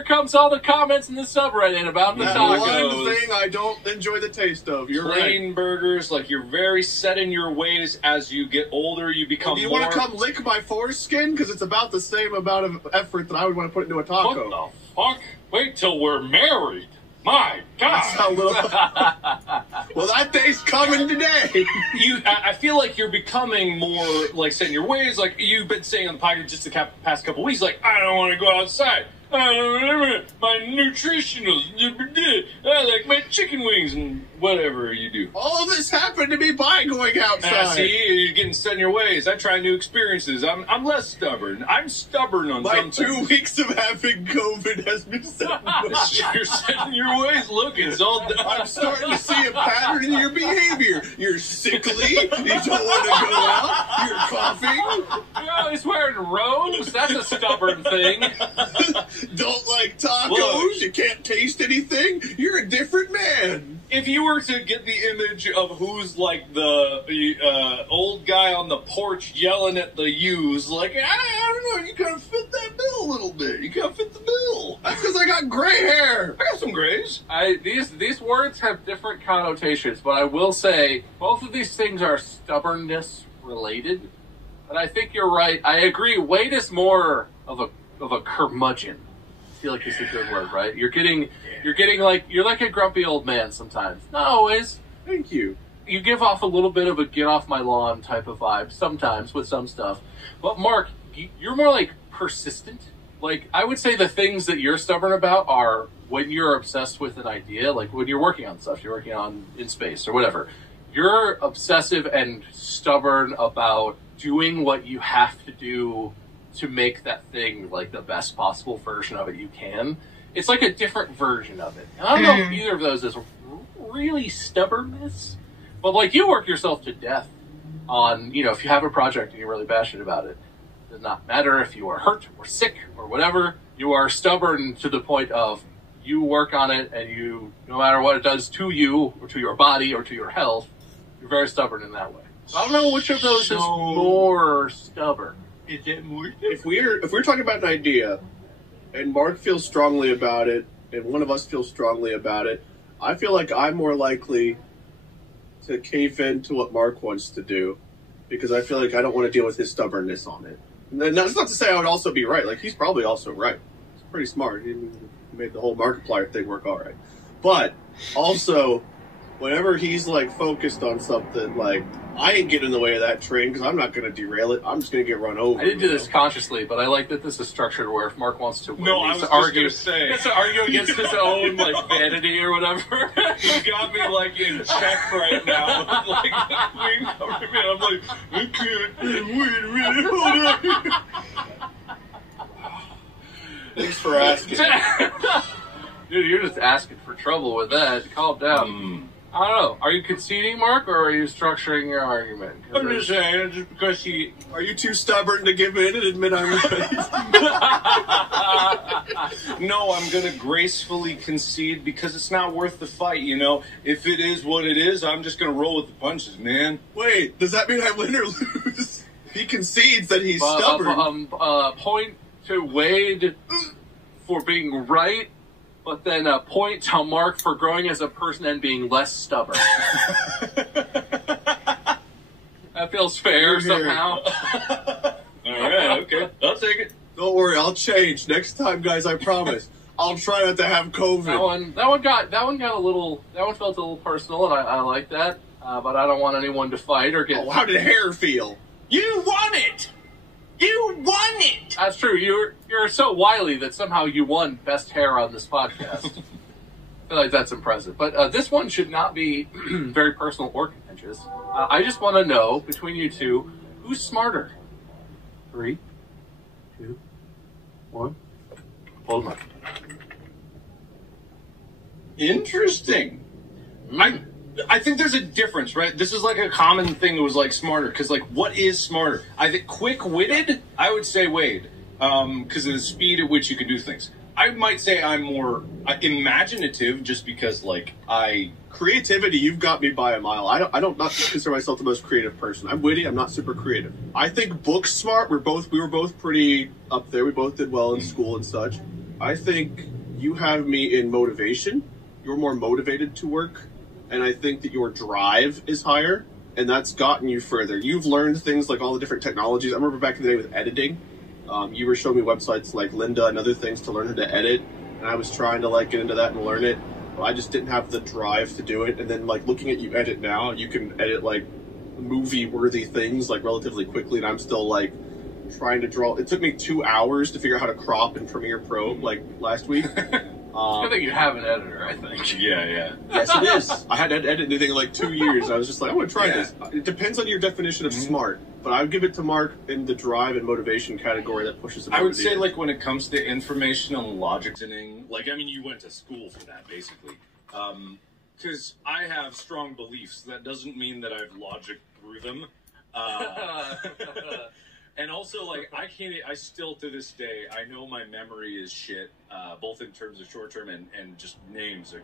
comes all the comments in the subreddit about the tacos. One thing I don't enjoy the taste of. You're plain right. burgers, like you're very set in your ways. As you get older, you become. Do you want to come lick my foreskin? Because it's about the same amount of effort that I would want to put into a taco. What the fuck? Wait till we're married. My God. That's how little. Well, that day's coming today. I feel like you're becoming more like set in your ways. Like you've been saying on the podcast just the past couple weeks. Like I don't want to go outside. I don't remember my nutritionals. I like my chicken wings and whatever you do. All of this happened to me by going outside. See, you're getting set in your ways. I try new experiences. I'm less stubborn. I'm stubborn on some things. 2 weeks of having COVID has been set in my ways. You're set in your ways. Look, it's all done. I'm starting to see a pattern in your behavior. You're sickly. You don't want to go out. You're coughing. You're always wearing robes. That's a stubborn thing. Don't like tacos. Look, you can't taste anything. You're a different man. If you were to get the image of who's like the old guy on the porch yelling at the ewes, like, I don't know, you kind of fit that bill a little bit. You kind of fit the bill. That's because I got gray hair. I got some grays. These words have different connotations, but I will say both of these things are stubbornness related. But I think you're right. I agree. Wade is more of a curmudgeon. feel like is a good word, right? You're getting like, you're like a grumpy old man sometimes. Not always. Thank you. You give off a little bit of a get off my lawn type of vibe sometimes with some stuff. But Mark, you're more like persistent. Like, I would say the things that you're stubborn about are when you're obsessed with an idea, like when you're working on stuff, you're working on in space or whatever. You're obsessive and stubborn about doing what you have to do to make that thing like the best possible version of it you can. It's like a different version of it. And I don't know if either of those is really stubbornness, but like you work yourself to death on, you know, if you have a project and you're really passionate about it, it does not matter if you are hurt or sick or whatever, you are stubborn to the point of you work on it and you, no matter what it does to you or to your body or to your health, you're very stubborn in that way. So I don't know which of those is more stubborn. Is it more? If we're talking about an idea, and Mark feels strongly about it, and one of us feels strongly about it, I feel like I'm more likely to cave in to what Mark wants to do, because I feel like I don't want to deal with his stubbornness on it. And that's not to say I would also be right. Like, he's probably also right. He's pretty smart. He made the whole Markiplier thing work all right. But also, whenever he's like focused on something, like, I ain't getting in the way of that train because I'm not going to derail it. I'm just going to get run over. I didn't do this consciously, but I like that this is structured where if Mark wants to win, No, I was just going to say. He has to argue against his own like vanity or whatever. You got me like in check right now. Like, I'm like, I can't. Wait a minute, hold on. Thanks for asking. Dude, you're just asking for trouble with that. Calm down. I don't know. Are you conceding, Mark, or are you structuring your argument? I'm just saying, just because he... Are you too stubborn to give in and admit I'm right? No, I'm going to gracefully concede because it's not worth the fight, you know? If it is what it is, I'm just going to roll with the punches, man. Wait, does that mean I win or lose? He concedes that he's stubborn. Point to Wade for being right, but then point to Mark for growing as a person and being less stubborn. That feels fair somehow. All right, okay. I'll take it. Don't worry, I'll change. Next time, guys, I promise. I'll try not to have COVID. That one felt a little personal, and I like that. But I don't want anyone to fight or get... Oh, how did hair feel? You won it! You won it! That's true. You're so wily that somehow you won best hair on this podcast. I feel like that's impressive. But this one should not be very personal or contentious. I just want to know, between you two, who's smarter? 3, 2, 1. Hold on. Interesting. I think there's a difference, right? This is like a common thing that was like smarter, because like, what is smarter? I think quick-witted, I would say Wade, because of the speed at which you can do things. I might say I'm more imaginative, just because like creativity, you've got me by a mile. I don't not consider myself the most creative person. I'm witty. I'm not super creative. I think book smart. We were both pretty up there. We both did well in school and such. I think you have me in motivation. You're more motivated to work. And I think that your drive is higher, and that's gotten you further. You've learned things like all the different technologies. I remember back in the day with editing, you were showing me websites like Lynda and other things to learn how to edit, and I was trying to like get into that and learn it, but I just didn't have the drive to do it. And then like looking at you edit now, you can edit like movie-worthy things like relatively quickly, and I'm still like trying to draw. It took me 2 hours to figure out how to crop in Premiere Pro like last week. I think you have an editor, I think. Yeah. Yes, it is. I had to edit anything in like 2 years. I was just like, I want to try this. It depends on your definition of smart, but I would give it to Mark in the drive and motivation category that pushes him. I would say like when it comes to information and logic, like I mean, you went to school for that basically. Because I have strong beliefs. That doesn't mean that I've logic through them. And also, like, I still to this day, I know my memory is shit, both in terms of short term and just names.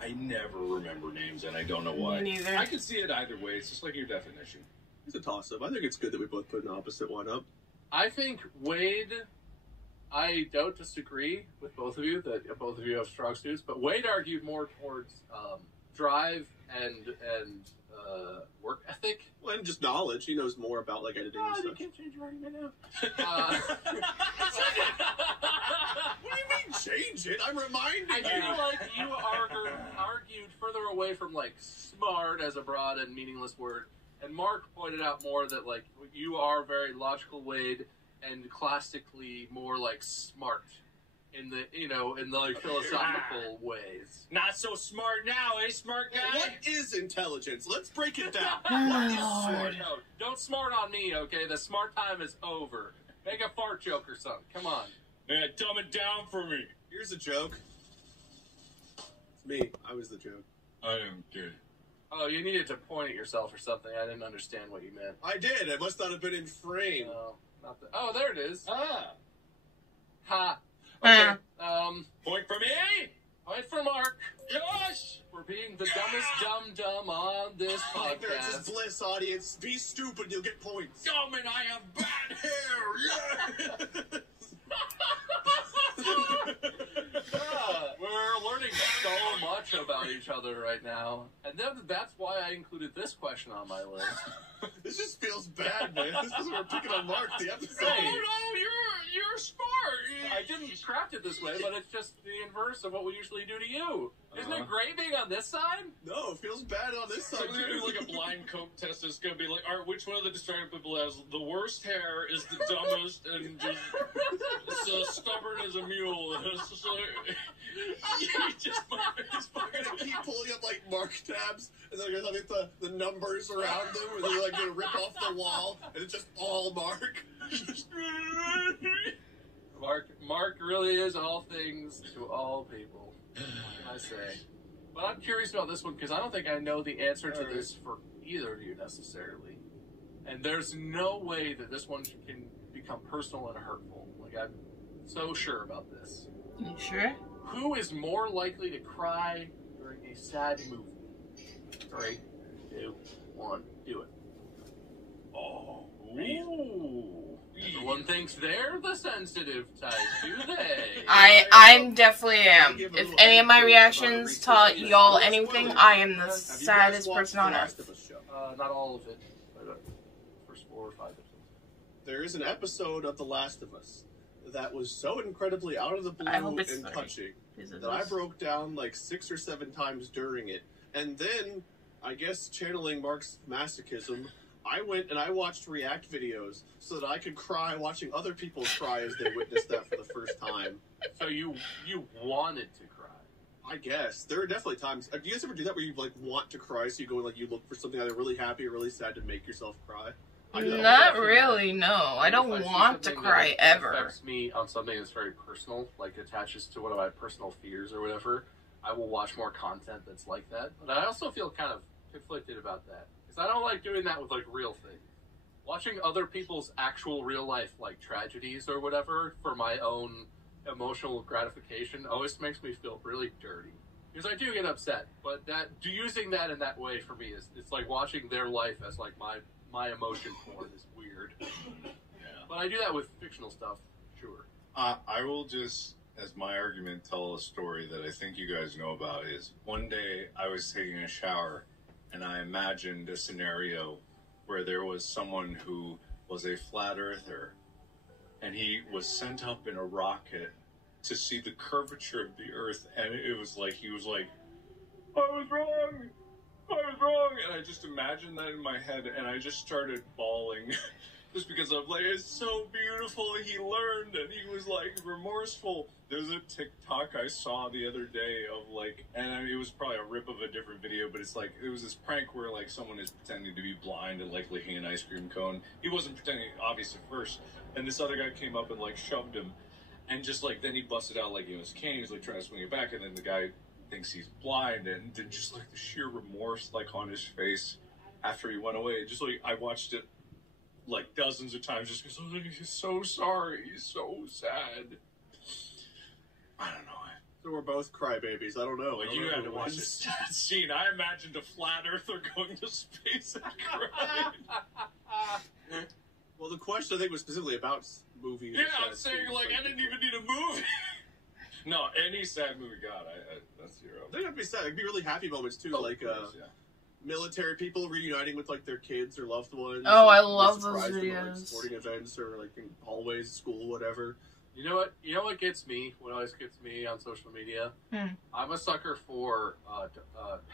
I never remember names, and I don't know why. Me neither. I can see it either way. It's just like your definition. It's a toss up. I think it's good that we both put an opposite one up. I think Wade, I don't disagree with both of you that both of you have strong suits, but Wade argued more towards drive and work ethic. Well, and just knowledge. He knows more about like editing and You stuff. can't change your argument now. What do you mean change it? I'm reminding I you. feel like you argued further away from like smart as a broad and meaningless word, and Mark pointed out more that like you are very logical, Wade, and classically more like smart in the like philosophical ways. Not so smart now, eh, smart guy? What is intelligence? Let's break it down. Oh, What is Lord. smart? No, don't smart on me, okay? The smart time is over. Make a fart joke or something. Come on. Yeah, dumb it down for me. Here's a joke. It's me. I was the joke. I am good. Oh, you needed to point at yourself or something. I didn't understand what you meant. I did. I must not have been in frame. No, not that. Oh, there it is. Ah. Ha. Okay. Point for me? Point for Mark. Yosh! For being the dumbest dumb on this Ignorance is podcast. bliss, audience. Be stupid, you'll get points. Dumb and I have bad hair! Yeah! We're learning so much about each other right now. And then that's why I included this question on my list. This just feels bad, man. This is we're picking on Mark the episode. Hey. Oh no, you're smart! I didn't craft it this way, but it's just the inverse of what we usually do to you. Isn't it great being on this side? No, it feels bad on this So side, we're gonna too. do like a blind coke test. It's gonna be like, all right, which one of the distracted people has the worst hair, is the dumbest, and just stubborn as a mule? It's just like, I'm gonna keep pulling up like Mark tabs, and then I'm gonna have the numbers around them, and they're like gonna rip off the wall, and it's just all Mark. Mark really is all things to all people. What can I say? But I'm curious about this one because I don't think I know the answer to this for either of you necessarily. And there's no way that this one can become personal and hurtful. Like, I'm so sure about this. You sure? Who is more likely to cry during a sad movie? 3, 2, 1, do it. oh, Ooh. Everyone thinks they're the sensitive type, do they? I definitely am. If any of my reactions taught y'all anything, I am the Have you guys saddest watched person The on Last earth. of Us show? Not all of it. But, first 4 or 5 episodes. There is an episode of The Last of Us that was so incredibly out of the blue I hope it's and funny. touching Is it that I this? broke down like 6 or 7 times during it. And then, I guess channeling Mark's masochism, I went and I watched react videos so that I could cry watching other people cry as they witnessed that for the first time. So you wanted to cry. I guess. There are definitely times. Do you guys ever do that where you like want to cry, so you go and like you look for something either really happy or really sad to make yourself cry? I know. Not really, no. I don't If see want to something cry that ever. affects me on something that's very personal, like attaches to one of my personal fears or whatever, I will watch more content that's like that. But I also feel kind of conflicted about that. Because I don't like doing that with like real things. Watching other people's actual real life like tragedies or whatever for my own emotional gratification always makes me feel really dirty. Because I do get upset, but using that in that way for me is it's like watching their life as like my emotion porn is weird. yeah. But I do that with fictional stuff, sure. I will just, as my argument, tell a story that I think you guys know about. Is one day I was taking a shower and I imagined a scenario where there was someone who was a flat earther and he was sent up in a rocket to see the curvature of the earth, and it was like he was like, I was wrong, and I just imagined that in my head, and I just started bawling. Just because I'm like, it's so beautiful, he learned, and he was like remorseful. There's a TikTok I saw the other day of like, and I mean, it was probably a rip of a different video, but it's like, it was this prank where like someone is pretending to be blind and like licking an ice cream cone. He wasn't pretending, obvious at first, and this other guy came up and like shoved him, and just like, then he busted out like, his cane, he's like trying to swing it back, and then the guy thinks he's blind, and then just like the sheer remorse like on his face after he went away. Just like, I watched it like dozens of times just because I was like, he's so sorry, he's so sad. I don't know. So we're both crybabies. I don't know. Like, you had to watch this scene. I imagined a flat earther going to space and crying. Well, the question I think was specifically about movies. Yeah, I'm saying like I didn't even need a movie. No, any sad movie, God, that's zero. They have to be sad. It'd be really happy moments too, like course, yeah. military people reuniting with like their kids or loved ones. Oh, I like, love get those surprised when, like, videos. sporting events or like in hallways, school, whatever. You know what? You know what gets me? What always gets me on social media? I'm a sucker for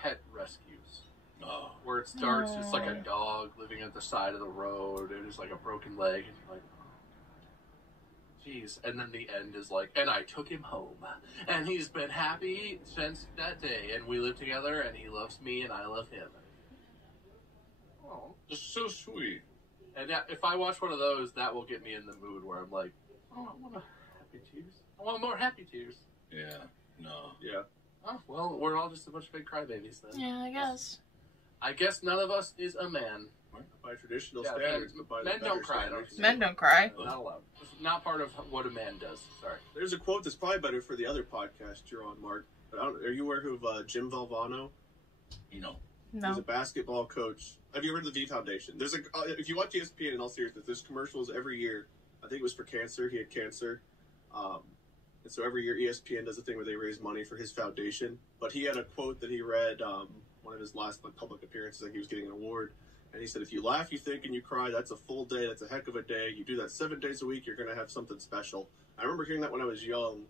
pet rescues. Oh. Where it starts just like a dog living at the side of the road and it's like a broken leg and you're like, jeez. And then the end is like, and I took him home and he's been happy since that day and we live together and he loves me and I love him. Oh, that's so sweet. And if I watch one of those, that will get me in the mood where I'm like, oh, I want happy tears. I want more happy tears. Yeah. No. Yeah. Oh, well, we're all just a bunch of big crybabies then. Yeah, I guess. I guess none of us is a man. By traditional Yeah, standards, but by men the don't better cry. standards. Men don't cry. Not allowed. It's not part of what a man does. Sorry. There's a quote that's probably better for the other podcast you're on, Mark. But are you aware of Jim Valvano? No. He's No. a basketball coach. Have you heard of the V Foundation? There's if you watch ESPN in all seriousness, there's commercials every year. I think it was for cancer. He had cancer. And so every year ESPN does a thing where they raise money for his foundation. But he had a quote that he read one of his last public appearances. Like he was getting an award. And he said, if you laugh, you think, and you cry, that's a full day. That's a heck of a day. You do that 7 days a week, you're going to have something special. I remember hearing that when I was young.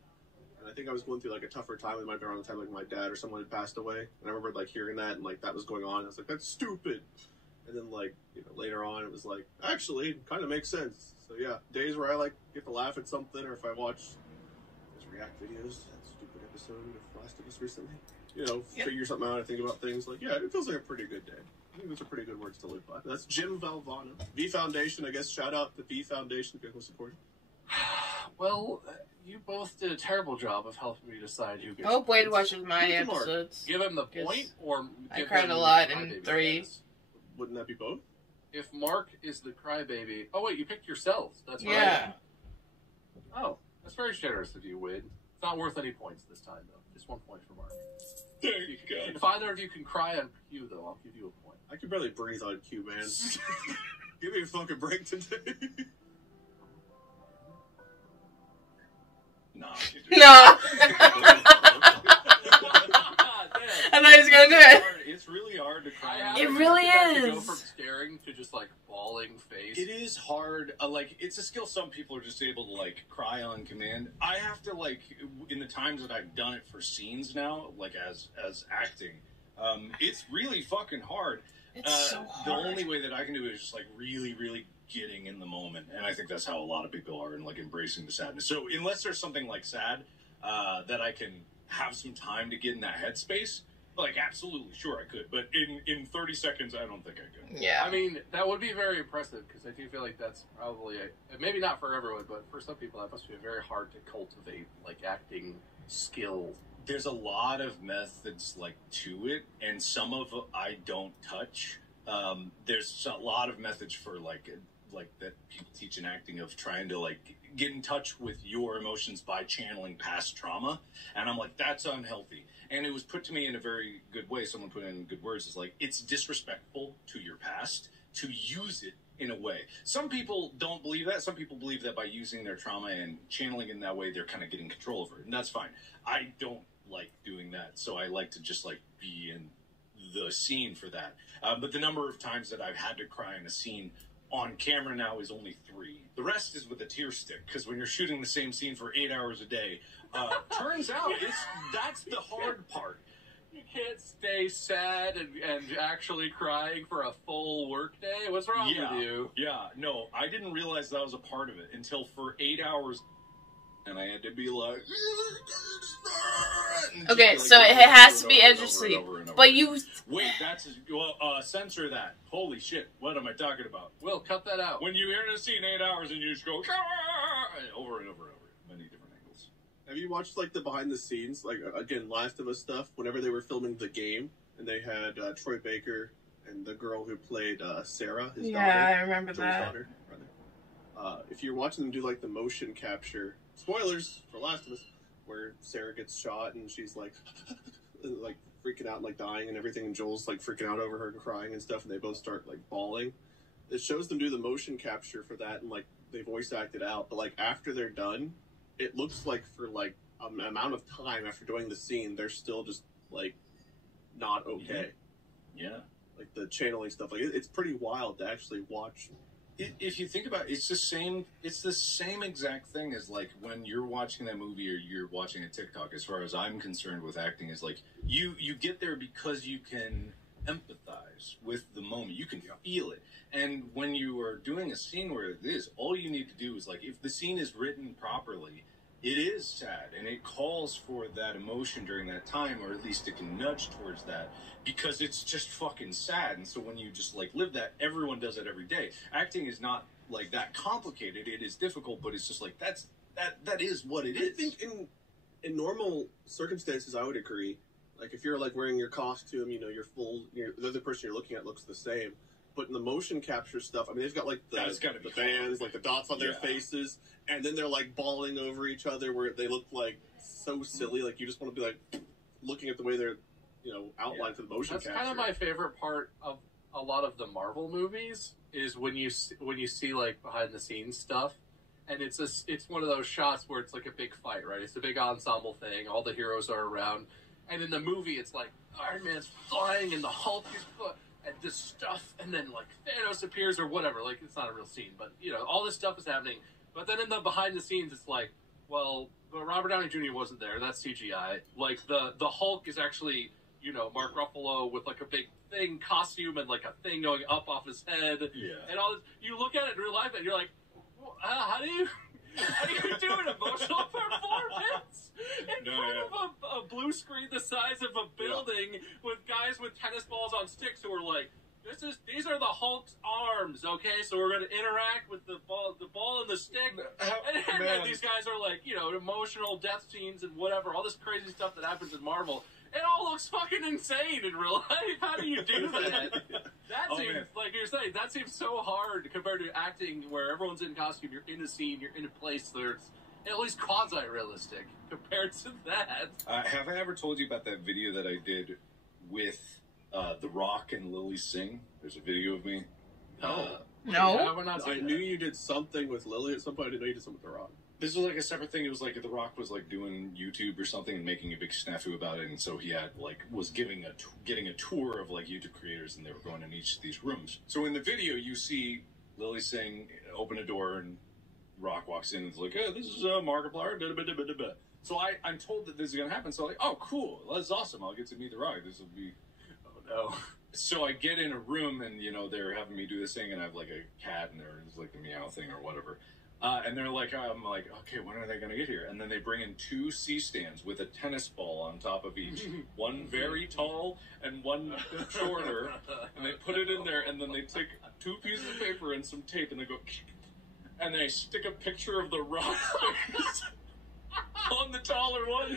And I think I was going through like a tougher time. It might be around the time like my dad or someone had passed away. And I remember like hearing that and like that was going on. I was like, that's stupid. And then like, later on it was like, actually, it kind of makes sense. So yeah, days where I like get to laugh at something, or if I watch those react videos, that stupid episode of Last of Us recently, figure something out, I think about things, like, yeah, it feels like a pretty good day. I think those are pretty good words to live by. That's Jim Valvano. V Foundation, I guess, shout out to V Foundation if you want support. Well, you both did a terrible job of helping me decide who gets. I hope Wade watches my Give him Mark. episodes. Give him the point, or I give cried him a lot the in crybaby 3. status? Wouldn't that be both? If Mark is the crybaby, oh wait, you picked yourselves. That's right. Yeah. Oh, that's very generous of you, Wade. It's not worth any points this time, though. Just 1 point for Mark. There you go. If either of you can cry on cue, though, I'll give you a point. I can barely breathe on cue, man. Give me a fucking break today. Nah. No. I thought he was gonna do it. It's really hard to cry. It really To go is. from staring to just like bawling face. It is hard. It's a skill some people are just able to like cry on command. I have to in the times that I've done it for scenes now, like as acting, it's really fucking hard. It's so hard. The only way that I can do it is just like really, really getting in the moment, and I think that's how a lot of people are, and like embracing the sadness. So unless there's something like sad that I can have some time to get in that headspace. Like, absolutely, sure I could. But in 30 seconds, I don't think I could. Yeah. I mean, that would be very impressive, because I do feel like that's probably, maybe not for everyone, but for some people, that must be very hard to cultivate, like, acting skill. There's a lot of methods, to it, and some of it I don't touch. There's a lot of methods for, that people teach in acting of trying to, get in touch with your emotions by channeling past trauma. And I'm like, that's unhealthy. And it was put to me in a very good way. Someone put in good words. It's like, it's disrespectful to your past to use it in a way. Some people don't believe that. Some people believe that by using their trauma and channeling it in that way, they're kind of getting control over it. And that's fine. I don't like doing that. So I like to just be in the scene for that. But the number of times that I've had to cry in a scene on camera now is only 3. The rest is with a tear stick, because when you're shooting the same scene for 8 hours a day, turns out that's the hard part. You can't stay sad and actually crying for a full work day? What's wrong with you? Yeah, no, I didn't realize that was a part of it until for 8 hours, and I had to be like... Okay, so it has to be edge of sleep. But you... Wait, censor that. Holy shit, what am I talking about? Will, cut that out. When you're in a scene 8 hours and you just go... over and over and over. Many different angles. Have you watched, the behind the scenes, again, Last of Us stuff, whenever they were filming the game, and they had Troy Baker and the girl who played Sarah, his daughter. Yeah, I remember Joel's that. daughter, rather. If you're watching them do, the motion capture, spoilers for Last of Us, where Sarah gets shot and she's, freaking out and, dying and everything, and Joel's, freaking out over her and crying and stuff, and they both start, bawling. It shows them do the motion capture for that, and, they voice act it out, but, after they're done, it looks like for, amount of time after doing the scene, they're still just like not okay. Yeah. Like the channeling stuff, like it's pretty wild to actually watch. If you think about it, it's the same exact thing as like when you're watching that movie or you're watching a TikTok. As far as I'm concerned with acting, is like you get there because you can empathize with the moment, you can feel it. And when you are doing a scene where it is, all you need to do is like, if the scene is written properly, it is sad and it calls for that emotion during that time, or at least it can nudge towards that, because it's just fucking sad. And so when you just like live that, everyone does it every day. Acting is not like that complicated. It is difficult, but it's just like that is what it is. I think in normal circumstances, I would agree. Like if you're like wearing your costume, you know, the other person you're looking at looks the same. But in the motion capture stuff, I mean, they've got like the bands, like the dots on their faces, and then they're like bawling over each other, where they look like so silly. Like you just want to be like looking at the way they're, you know, outlined for the motion capture. That's kind of my favorite part of a lot of the Marvel movies is when you see like behind the scenes stuff, and it's one of those shots where it's like a big fight, right? It's a big ensemble thing. All the heroes are around, and in the movie, it's like Iron Man's flying and the Hulk is and this stuff, and then like Thanos appears or whatever. Like it's not a real scene, but you know all this stuff is happening. But then in the behind the scenes, it's like, well, Robert Downey Jr. wasn't there. That's CGI. Like the Hulk is actually, you know, Mark Ruffalo with like a big thing costume and like a thing going up off his head. Yeah. And all this. You look at it in real life and you're like, how do you do an emotional performance in front of a blue screen the size of a building with guys with tennis balls on sticks who are like, these are the Hulk's arms, okay? So we're going to interact with the ball and the stick. And these guys are like, you know, emotional death scenes and whatever, all this crazy stuff that happens in Marvel. It all looks fucking insane in real life. How do you do that? That seems, like you're saying, that seems so hard compared to acting where everyone's in costume, you're in a scene, you're in a place that's at least quasi-realistic compared to that. Have I ever told you about that video that I did with The Rock and Lily Singh? There's a video of me. No. I knew you did something with Lily at some point. I didn't know you did something with The Rock. This was like a separate thing. It was like The Rock was like doing YouTube or something and making a big snafu about it, and so he had like was getting a tour of like YouTube creators, and they were going in each of these rooms. So in the video, you see Lily Singh open a door, and Rock walks in and is like, "Oh, this is Markiplier." So I'm told that this is gonna happen. So I'm like, "Oh, cool, that's awesome. I'll get to meet The Rock. This will be." Oh no. So I get in a room, and you know they're having me do this thing, and I have like a cat, and there's like the meow thing or whatever. And they're like, I'm like, okay, when are they going to get here? And then they bring in 2 C-stands with a tennis ball on top of each. One very tall and one shorter. And they put it in there, and then they take 2 pieces of paper and some tape, and they go, and they stick a picture of The Rock face on the taller one.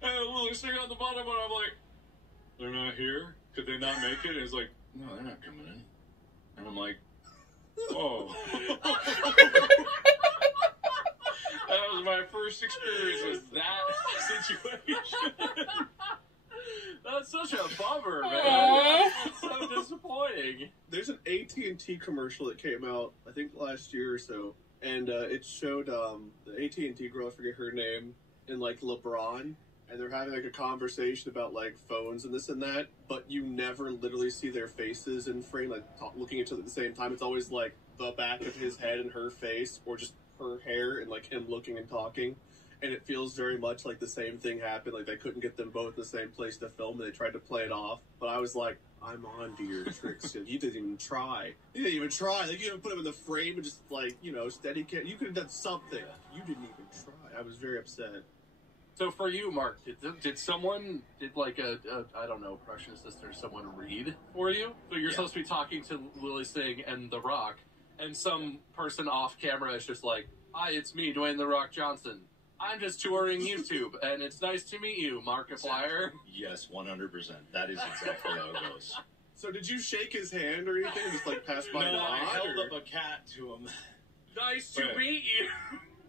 And Lily Singh on the bottom, and I'm like, they're not here? Could they not make it? And it's like, no, they're not coming in. And I'm like, oh. That was my first experience with that situation. That's such a bummer, man. That's so disappointing. There's an AT&T commercial that came out, I think last year or so, and it showed the AT&T girl, I forget her name, and like LeBron, and they're having like a conversation about like phones and this and that, but you never literally see their faces in frame, like looking at each other at the same time. It's always like the back of his head and her face, or just her hair and like him looking and talking. And it feels very much like the same thing happened. Like they couldn't get them both in the same place to film, and they tried to play it off. But I was like, I'm on to your tricks. You didn't even try. You didn't even try. Like you didn't put him in the frame and just like, you know, steady cam. You could have done something. You didn't even try. I was very upset. So for you, Mark, did someone, like a I don't know, production assistant or someone read for you? So you're supposed to be talking to Lily Singh and The Rock, and some person off camera is just like, "Hi, it's me, Dwayne The Rock Johnson. I'm just touring YouTube, and it's nice to meet you, Markiplier." Yes, 100%. That is exactly how it goes. So did you shake his hand or anything? Just like pass by? No, I held up a cat to him. Nice to meet you.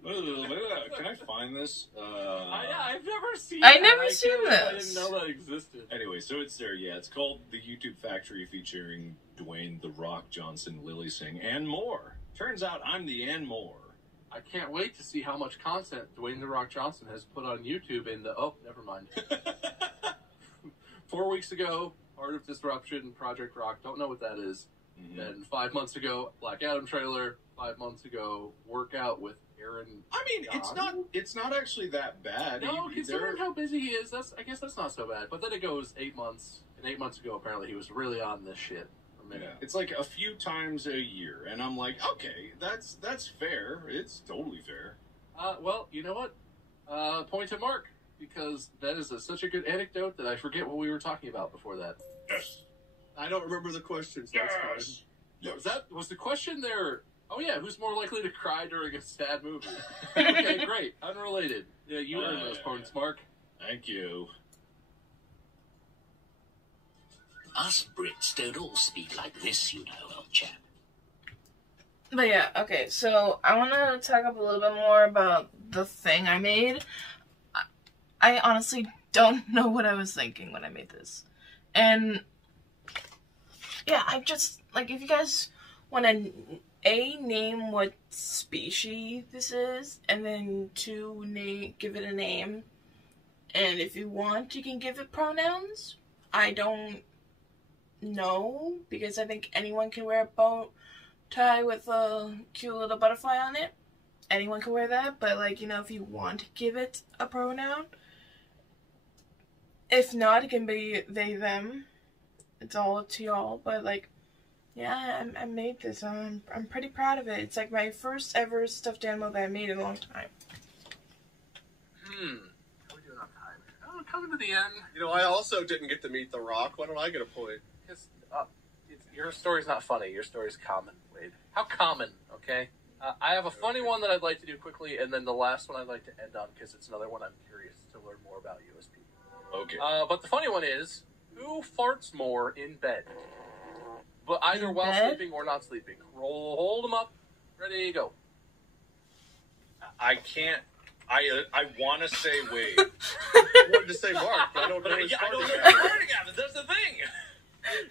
Can I find this? I've never seen. I never seen this. I didn't know that existed. Anyway, so it's there. Yeah, it's called The YouTube Factory, featuring Dwayne The Rock Johnson, Lily Singh, and more. Turns out I'm the and more. I can't wait to see how much content Dwayne The Rock Johnson has put on YouTube in the... Oh, never mind. 4 weeks ago, Art of Disruption, Project Rock. Don't know what that is. Mm-hmm. Then 5 months ago, Black Adam trailer. 5 months ago, Workout with Aaron. I mean, it's not actually that bad. No, considering how busy he is, I guess that's not so bad. But then it goes 8 months, and 8 months ago, apparently, he was really on this shit. Yeah. It's like a few times a year, and I'm like, okay, that's fair. It's totally fair. Well, you know what? Point to Mark, because that is such a good anecdote that I forget what we were talking about before that. Yes. I don't remember the question, so that's fine. Yeah, was the question there? Oh yeah, who's more likely to cry during a sad movie? Okay, great. Unrelated. Yeah, you earned those points, Mark. Thank you. Us Brits don't all speak like this, you know, old chap. But yeah, okay, so I want to talk up a little bit more about the thing I made. I honestly don't know what I was thinking when I made this. And, yeah, I just, like, if you guys want to, name what species this is, and then 2, give it a name. And if you want, you can give it pronouns. I don't know, because I think anyone can wear a bow tie with a cute little butterfly on it. Anyone can wear that, but, like, you know, if you want to give it a pronoun. If not, it can be they, them. It's all up to y'all, but, like, yeah, I made this. I'm pretty proud of it. It's, like, my first ever stuffed animal that I made in a long time. How are we doing on time? Oh, coming to the end. You know, I also didn't get to meet The Rock. Why don't I get a point? Because your story's not funny. Your story's common, Wade. How common, okay? I have a funny one that I'd like to do quickly, and then the last one I'd like to end on, because it's another one I'm curious to learn more about you as people. Okay. But the funny one is, who farts more in bed? But either while sleeping or not sleeping. Hold them up. Ready, go. I can't. I want to say Wade. I wanted to say Mark, but I don't know his I don't know farting his habits. farting habits. That's the thing.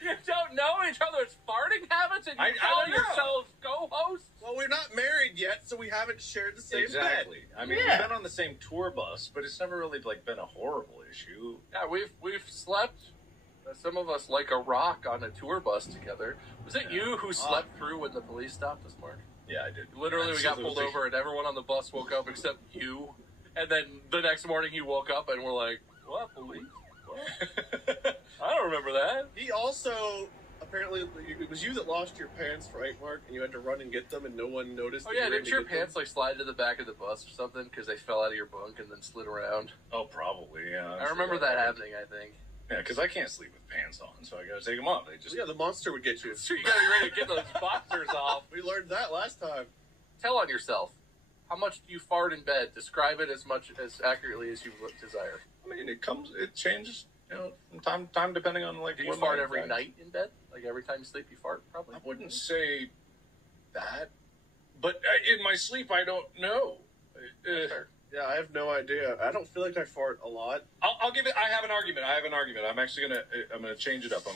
You don't know each other's farting habits, and you call yourselves co-hosts? Well, we're not married yet, so we haven't shared the same Exactly. bed. I mean, we've been on the same tour bus, but it's never really like been a horrible issue. Yeah, we've slept. Some of us like a rock on a tour bus together. Was it you who slept through when the police stopped us, Mark? Yeah, I did. Literally, we got pulled over, and everyone on the bus woke up except you. And then the next morning, you woke up, and we're like, "What, police? What? I don't remember that." He also, apparently, it was you that lost your pants, right, Mark? And you had to run and get them, and no one noticed. Oh yeah, didn't your pants like slide to the back of the bus or something because they fell out of your bunk and then slid around? Oh, probably, yeah. I remember that happening, I think. Yeah, because I can't sleep with pants on, so I gotta take them off. They just the monster would get you. So you gotta be ready to get those boxers off. We learned that last time. Tell on yourself. How much do you fart in bed? Describe it as much as accurately as you desire. I mean, it changes, you know, from time depending on like. Do you fart every night in bed? Like every time you sleep, you fart? Probably. I wouldn't say that, but in my sleep, I don't know. Yeah, I have no idea. I don't feel like I fart a lot. I'll give it. I have an argument. I'm actually gonna change it up.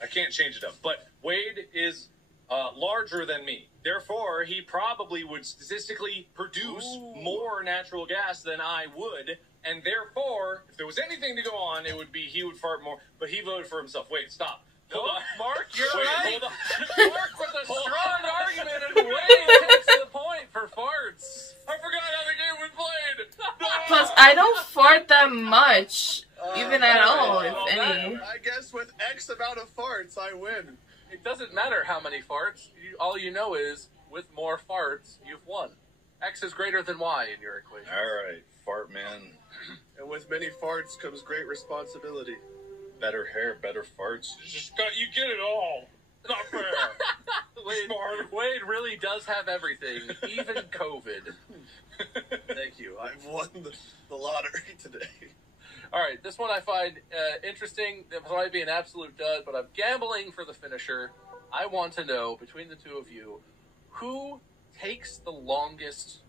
I can't change it up. But Wade is larger than me. Therefore, he probably would statistically produce more natural gas than I would. And therefore, if there was anything to go on, it would be he would fart more. But he voted for himself. Wait, stop. Hold on. Mark, you're right. Hold on. Mark with a strong argument and Wade takes the point for farts. I forgot how the game was played. Plus, I don't fart that much, even at all, if any. I guess with X amount of farts, I win. It doesn't matter how many farts. All you know is, with more farts, you've won. X is greater than Y in your equation. All right, fart man. And with many farts comes great responsibility. Better hair, better farts. You get it all. Not fair. Wade really does have everything, even COVID. Thank you. I've won the lottery today. All right, this one I find interesting. It might be an absolute dud, but I'm gambling for the finisher. I want to know, between the two of you, who takes the longest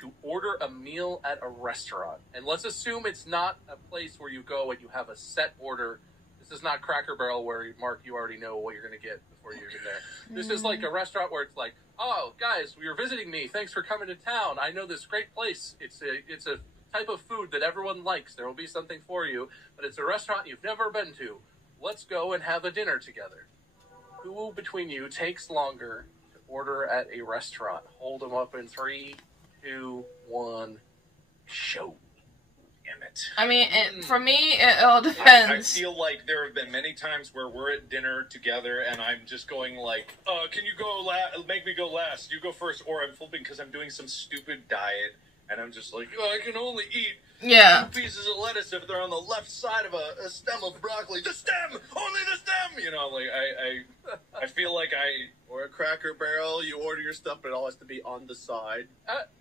to order a meal at a restaurant? And let's assume it's not a place where you go and you have a set order. This is not Cracker Barrel where, Mark, you already know what you're going to get before you're even there. This is like a restaurant where it's like, oh, guys, you're visiting me. Thanks for coming to town. I know this great place. It's a type of food that everyone likes. There will be something for you, but it's a restaurant you've never been to. Let's go and have a dinner together. Who between you takes longer to order at a restaurant? Hold them up in 3, 2, 1, show. Damn it. I mean, for me, it all depends. I feel like there have been many times where we're at dinner together and I'm just going like, can you go make me go last? You go first. Or I'm flipping because I'm doing some stupid diet and I'm just like, I can only eat 2 pieces of lettuce if they're on the left side of a stem of broccoli. The stem! Only the stem! You know, like, I feel like Or a Cracker Barrel, you order your stuff, but it all has to be on the side.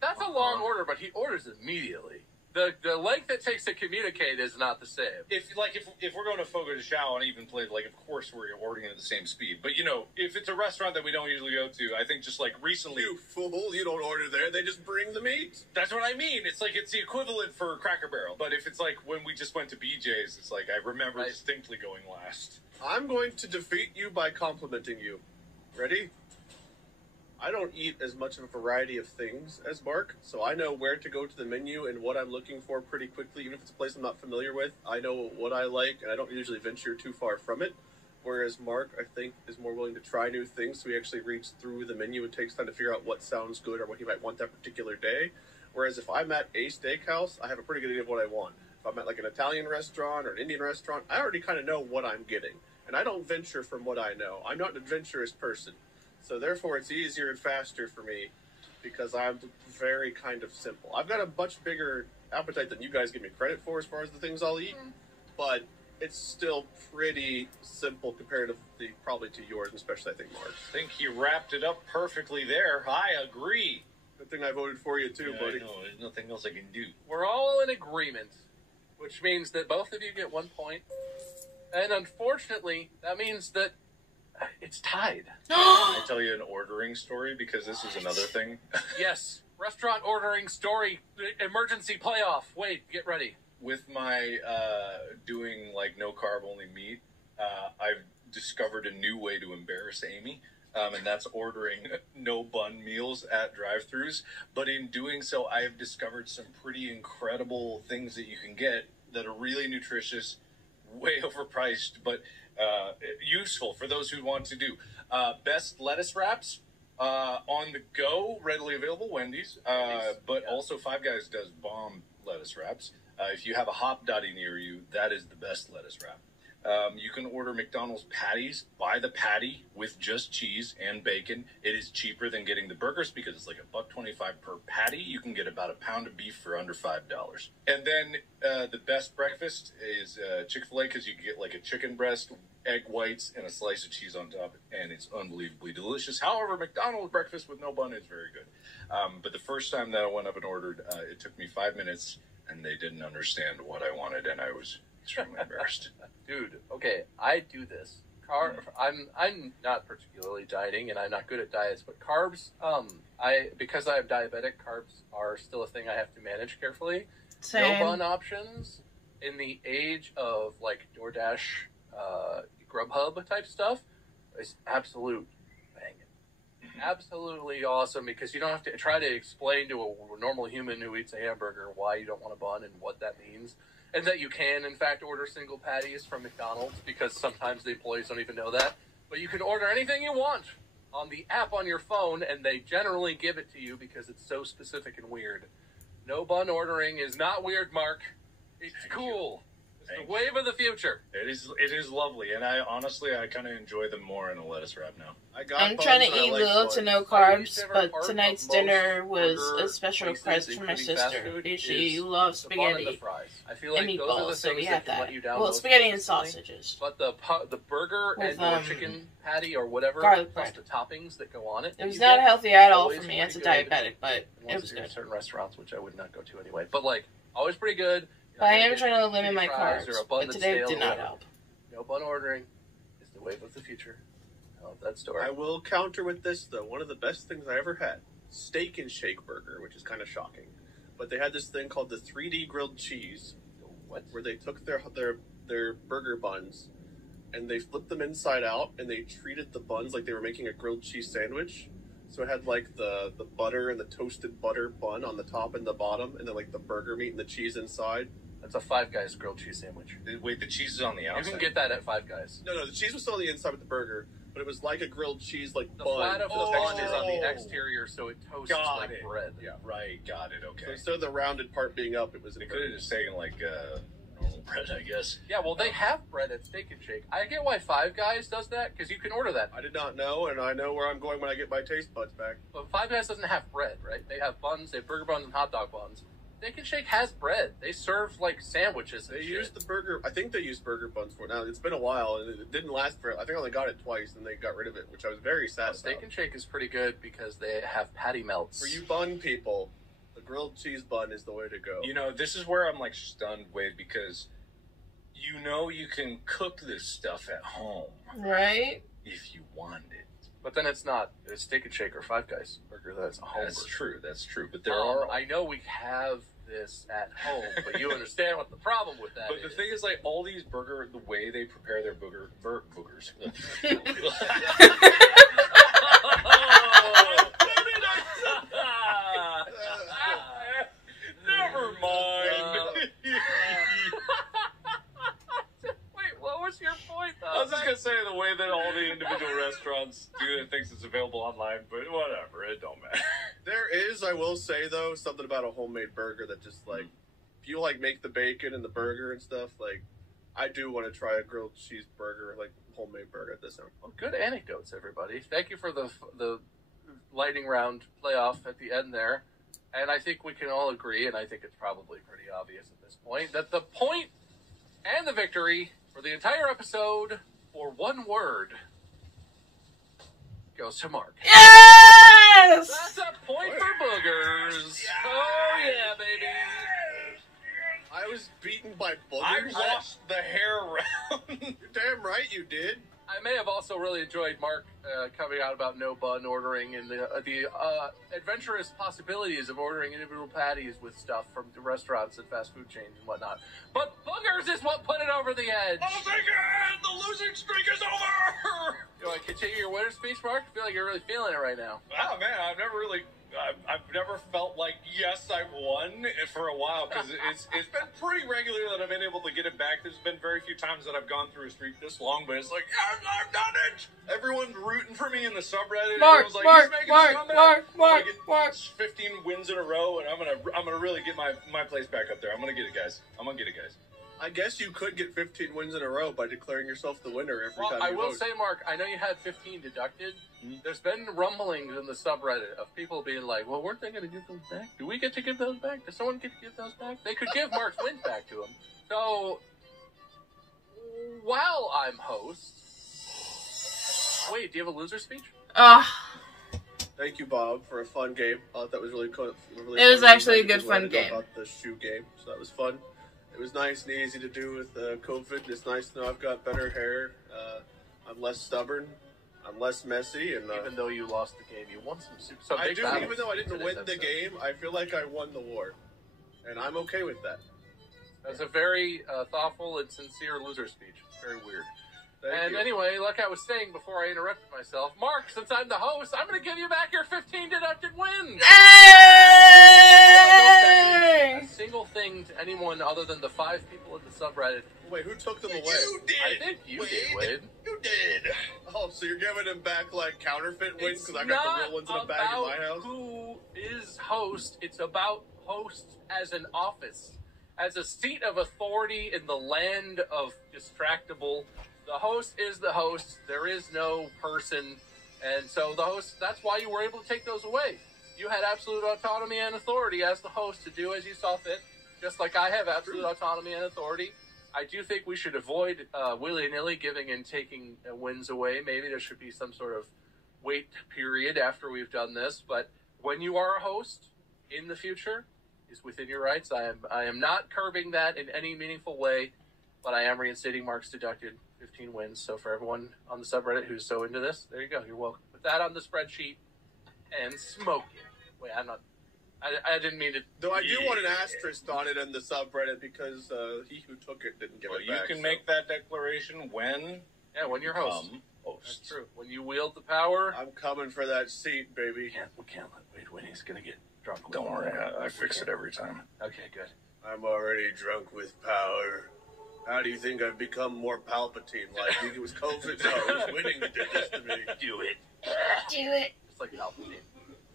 That's a long order, but he orders immediately. The length it takes to communicate is not the same. If we're going to Fogo de Chao and even play, like, of course we're ordering at the same speed. But, you know, if it's a restaurant that we don't usually go to, I think just, like, recently... You fool, you don't order there. They just bring the meat. That's what I mean. It's like, it's the equivalent for Cracker Barrel. But if it's like when we just went to BJ's, it's like, I remember distinctly going last. I'm going to defeat you by complimenting you. Ready? I don't eat as much of a variety of things as Mark, so I know where to go to the menu and what I'm looking for pretty quickly. Even if it's a place I'm not familiar with, I know what I like, and I don't usually venture too far from it. Whereas Mark, I think, is more willing to try new things, so he actually reads through the menu and takes time to figure out what sounds good or what he might want that particular day. Whereas if I'm at a steakhouse, I have a pretty good idea of what I want. If I'm at like an Italian restaurant or an Indian restaurant, I already kind of know what I'm getting. And I don't venture from what I know. I'm not an adventurous person. So therefore, it's easier and faster for me because I'm very kind of simple. I've got a much bigger appetite than you guys give me credit for as far as the things I'll eat, but it's still pretty simple comparatively probably to yours, and especially I think Mark. I think he wrapped it up perfectly there. I agree. Good thing I voted for you too, buddy. I know, there's nothing else I can do. We're all in agreement, which means that both of you get 1 point. And unfortunately, that means that it's tied. Can I tell you an ordering story? Because this is another thing. Yes. Restaurant ordering story. Emergency playoff. Wait, get ready. With my doing like no carb, only meat, I've discovered a new way to embarrass Amy. And that's ordering no bun meals at drive-thrus. But in doing so, I have discovered some pretty incredible things that you can get that are really nutritious, way overpriced, but useful for those who want to do. Best lettuce wraps on the go, readily available, Wendy's. But also Five Guys does bomb lettuce wraps. If you have a Hop Dotty near you, that is the best lettuce wrap. You can order McDonald's patties by the patty with just cheese and bacon. It is cheaper than getting the burgers because it's like $1.25 per patty. You can get about a pound of beef for under $5. And then the best breakfast is Chick-fil-A because you can get like a chicken breast, egg whites, and a slice of cheese on top, and it's unbelievably delicious. However, McDonald's breakfast with no bun is very good. But the first time that I went up and ordered, it took me 5 minutes, and they didn't understand what I wanted, and I was extremely embarrassed. Dude, okay, I do this. I'm not particularly dieting, and I'm not good at diets, but carbs, because I'm diabetic, carbs are still a thing I have to manage carefully. Same. No bun options in the age of like DoorDash, Grubhub type stuff is absolute banging. Absolutely awesome because you don't have to try to explain to a normal human who eats a hamburger why you don't want a bun and what that means. And that you can, in fact, order single patties from McDonald's because sometimes the employees don't even know that. But you can order anything you want on the app on your phone, and they generally give it to you because it's so specific and weird. No bun ordering is not weird, Mark. It's cool. It's the wave of the future. It is lovely, and I kind of enjoy them more in a lettuce wrap now. I'm trying to eat little to no carbs, but tonight's dinner was a special present for my sister. She loves spaghetti and meatballs, so we had that. Well, spaghetti and sausages. But the burger and your chicken patty or whatever, plus the toppings that go on it. It was not healthy at all for me as a diabetic, but it was good. Certain restaurants, which I would not go to anyway, but like always pretty good. But I am trying to limit my carbs, but today did not help. No bun ordering is the wave of the future. I love that story. I will counter with this, though. One of the best things I ever had, Steak and Shake Burger, which is kind of shocking. But they had this thing called the 3D grilled cheese, where they took their burger buns and they flipped them inside out, and they treated the buns like they were making a grilled cheese sandwich. So it had like the butter and the toasted butter bun on the top and the bottom, and then like the burger meat and the cheese inside. That's a Five Guys grilled cheese sandwich. Wait, the cheese is on the outside? You can get that at Five Guys. No, the cheese was still on the inside with the burger, but it was like a grilled cheese like The bun. flat of the bun texture. is on the exterior, so it toasts Got like it. bread. Yeah, right. Got it. So Okay. instead of the rounded part being up, it was. They could have just taken like normal bread, I guess. Yeah, well, they have bread at Steak and Shake. I get why Five Guys does that, because you can order that. I did not know, and I know where I'm going when I get my taste buds back. But Five Guys doesn't have bread, right? They have buns, they have burger buns and hot dog buns. Steak and Shake has bread. They serve, like, sandwiches and They shit. used the burger. I think they used burger buns for it. Now it's been a while, and it didn't last for. I think I only got it twice, and they got rid of it, which I was very sad Steak about. and Shake is pretty good because they have patty melts. For you bun people, the grilled cheese bun is the way to go. You know, this is where I'm like stunned, Wade, because you know you can cook this stuff at home Right? if you want it. But then it's not. It's Steak and Shake or Five Guys burger. That's a home That's burger. true. That's true. But there are. I know we have this at home, but you understand what the problem with that But the thing is, like, all these burger, the way they prepare their boogers. Never mind. Wait, what was your point, though? I was just gonna say the way that all the individual restaurants do it, thinks it's available online, but whatever, it don't matter. There is, I will say though, something about a homemade burger that just like, if you like make the bacon and the burger and stuff, like, I do want to try a grilled cheese burger, like homemade burger at this time. Well, good anecdotes, everybody. Thank you for the lightning round playoff at the end there. And I think we can all agree, and I think it's probably pretty obvious at this point, that the point and the victory for the entire episode, for one word, goes to Mark. Yes! That's a point for boogers. Oh, yeah, baby. I was beaten by I boogers. lost the hair round. You're damn right you did. I may have also really enjoyed Mark coming out about no bun ordering and the adventurous possibilities of ordering individual patties with stuff from the restaurants and fast food chains and whatnot. But boogers is what put it over the edge. I'll take it! The losing streak is over! You want to continue your winner speech, Mark? I feel like you're really feeling it right now. Wow, man, I've never felt like, yes, I won for a while, because it's been pretty regular that I've been able to get it back. There's been very few times that I've gone through a streak this long, but it's like, yes, I've done it! Everyone's rooting for me in the subreddit. Mark, Everyone's like, Mark, he's making Mark, a comeback. Mark, I'm gonna get Mark. 15 wins in a row, and I'm gonna really get my place back up there. I'm gonna get it, guys. I guess you could get 15 wins in a row by declaring yourself the winner every Well, time I you will vote. say, Mark, I know you had 15 deducted. There's been rumblings in the subreddit of people being like, well, weren't they going to give those back? Do we get to give those back? Does someone get to give those back? They could give Mark's wins back to him. So, while I'm host... Wait, do you have a loser speech? Thank you, Bob, for a fun game. I thought that was really cool. Really It was fun. actually a I good just fun learned game. About the shoe game, so that was fun. It was nice and easy to do with COVID. It's nice to know I've got better hair. I'm less stubborn. I'm less messy, and Even though you lost the game, you won some I big do. battles Even though I in didn't today's win the episode. game, I feel like I won the war, and I'm okay with that. That's a very thoughtful and sincere loser speech. Very weird. Thank you. Anyway, like I was saying before I interrupted myself, Mark, since I'm the host, I'm going to give you back your 15 deducted wins. Hey! A single thing to anyone other than the 5 people in the subreddit. Wait, who took them away? You did! I think you did, Wade. You did! Oh, so you're giving them back like counterfeit wins It's because I got not the real ones in a bag in my about house? who is host. It's about host as an office, as a seat of authority in the land of Distractible. The host is the host. There is no person. And so the host, that's why you were able to take those away. You had absolute autonomy and authority as the host to do as you saw fit, just like I have absolute autonomy and authority. I do think we should avoid willy-nilly giving and taking wins away. Maybe there should be some sort of wait period after we've done this. But when you are a host in the future, is within your rights. I am not curbing that in any meaningful way, but I am reinstating Mark's deducted 15 wins. So for everyone on the subreddit who's so into this, there you go. You're welcome. Put that on the spreadsheet and smoke it. Wait, I didn't mean to. Though I do want an asterisk on it in the subreddit because he who took it didn't give Well, it you back. can so. make that declaration when Yeah, when you're host. Host. That's true. When you wield the power. I'm coming for that seat, baby. We can't let Wade win. He's going to get drunk. Don't worry, I fix it every time. Okay, good. I'm already drunk with power. How do you think I've become more Palpatine-like? You think it was COVID? No, it was winning that did this to me. Do it. Do it. It's like Palpatine.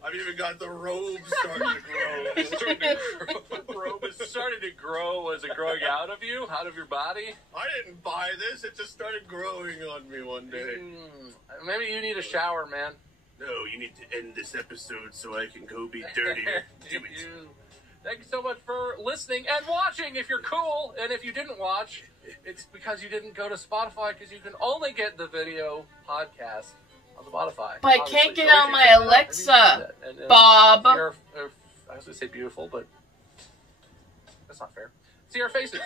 I've even got the robe starting to grow. The robe is starting to grow. Was it growing out of you? Out of your body? I didn't buy this. It just started growing on me one day. Maybe you need a shower, man. No, you need to end this episode so I can go be dirtier. Do it. Thank you so much for listening and watching if you're cool. And if you didn't watch, it's because you didn't go to Spotify, because you can only get the video podcast on Spotify. But I can't get on my Alexa, Bob. I was going to say beautiful, but that's not fair. See our faces.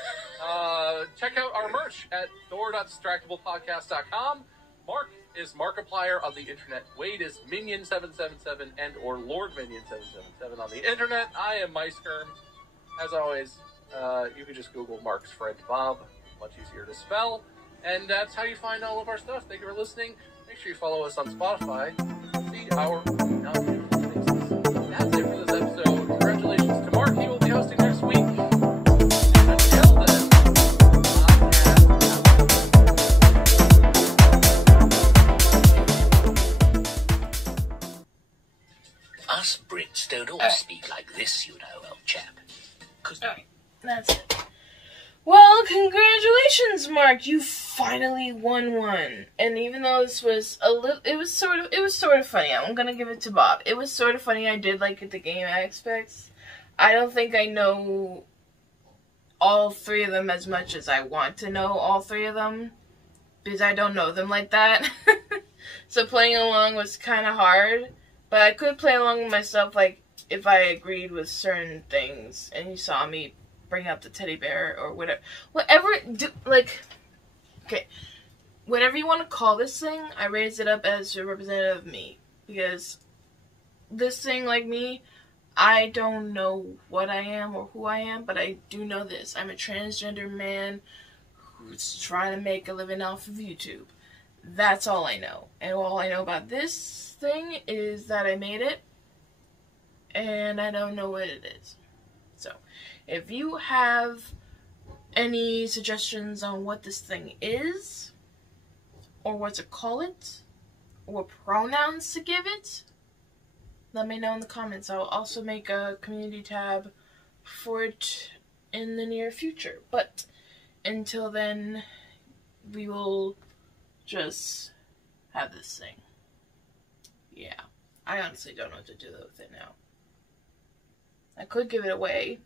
Check out our merch at door.distractablepodcast.com. Mark is Markiplier on the internet. Wade is Minion777 and or Lord Minion777 on the internet. I am MySkerm. As always, you can just Google Mark's friend Bob. Much easier to spell. And that's how you find all of our stuff. Thank you for listening. Make sure you follow us on Spotify. See our now beautiful faces. That's it for this episode. Congratulations to Mark. He will be hosting next week. Until then, Us Brits don't all speak like this, you know, old chap. Alright, that's it. Well, congratulations, Mark. You finally won one. And even though this was it was sort of funny. I'm gonna give it to Bob. It was sort of funny. I did like the game aspects. I don't think I know all three of them as much as I want to know all three of them, because I don't know them like that. So playing along was kind of hard, but I could play along with myself, like, if I agreed with certain things, and you saw me bring up the teddy bear, or whatever, whatever you want to call this thing, I raised it up as a representative of me, because this thing, like me, I don't know what I am or who I am, but I do know this. I'm a transgender man who's trying to make a living off of YouTube. That's all I know. And all I know about this thing is that I made it, and I don't know what it is. So, if you have any suggestions on what this thing is, or what to call it, or pronouns to give it, let me know in the comments. I'll also make a community tab for it in the near future. But until then, we will just have this thing. Yeah. I honestly don't know what to do with it now. I could give it away,